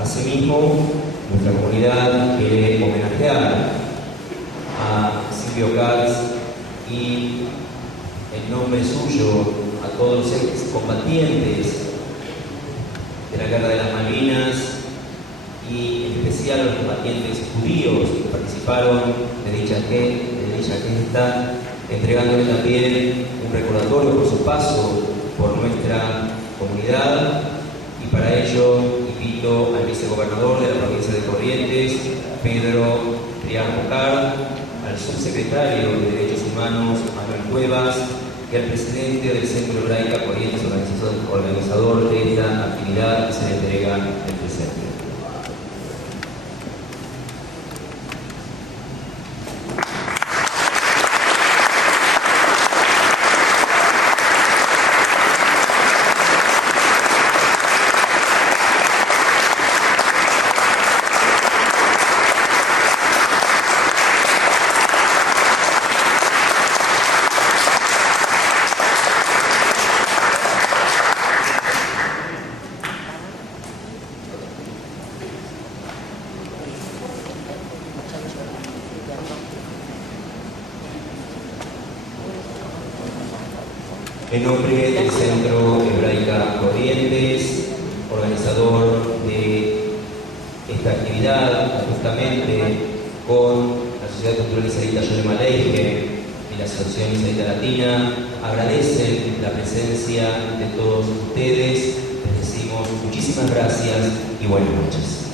Asimismo, nuestra comunidad quiere homenajear a Silvio Katz y, en nombre suyo, a todos los excombatientes de la Guerra de las Malvinas y en especial a los combatientes judíos que participaron de dicha gesta, entregándole también un recordatorio por su paso por nuestra comunidad. Y para ello invito al vicegobernador de la provincia de Corrientes, Pedro Trián Bocar, al subsecretario de Derechos Humanos, Manuel Cuevas, y al presidente del Centro Hebraica Corrientes, organizador de esta actividad, que se le entrega el presente. En nombre del Centro Hebraica Corrientes, organizador de esta actividad, justamente con la Sociedad Cultural Israelita Sholem Aleichem y la Asociación Israelita Latina, agradecen la presencia de todos ustedes. Les decimos muchísimas gracias y buenas noches.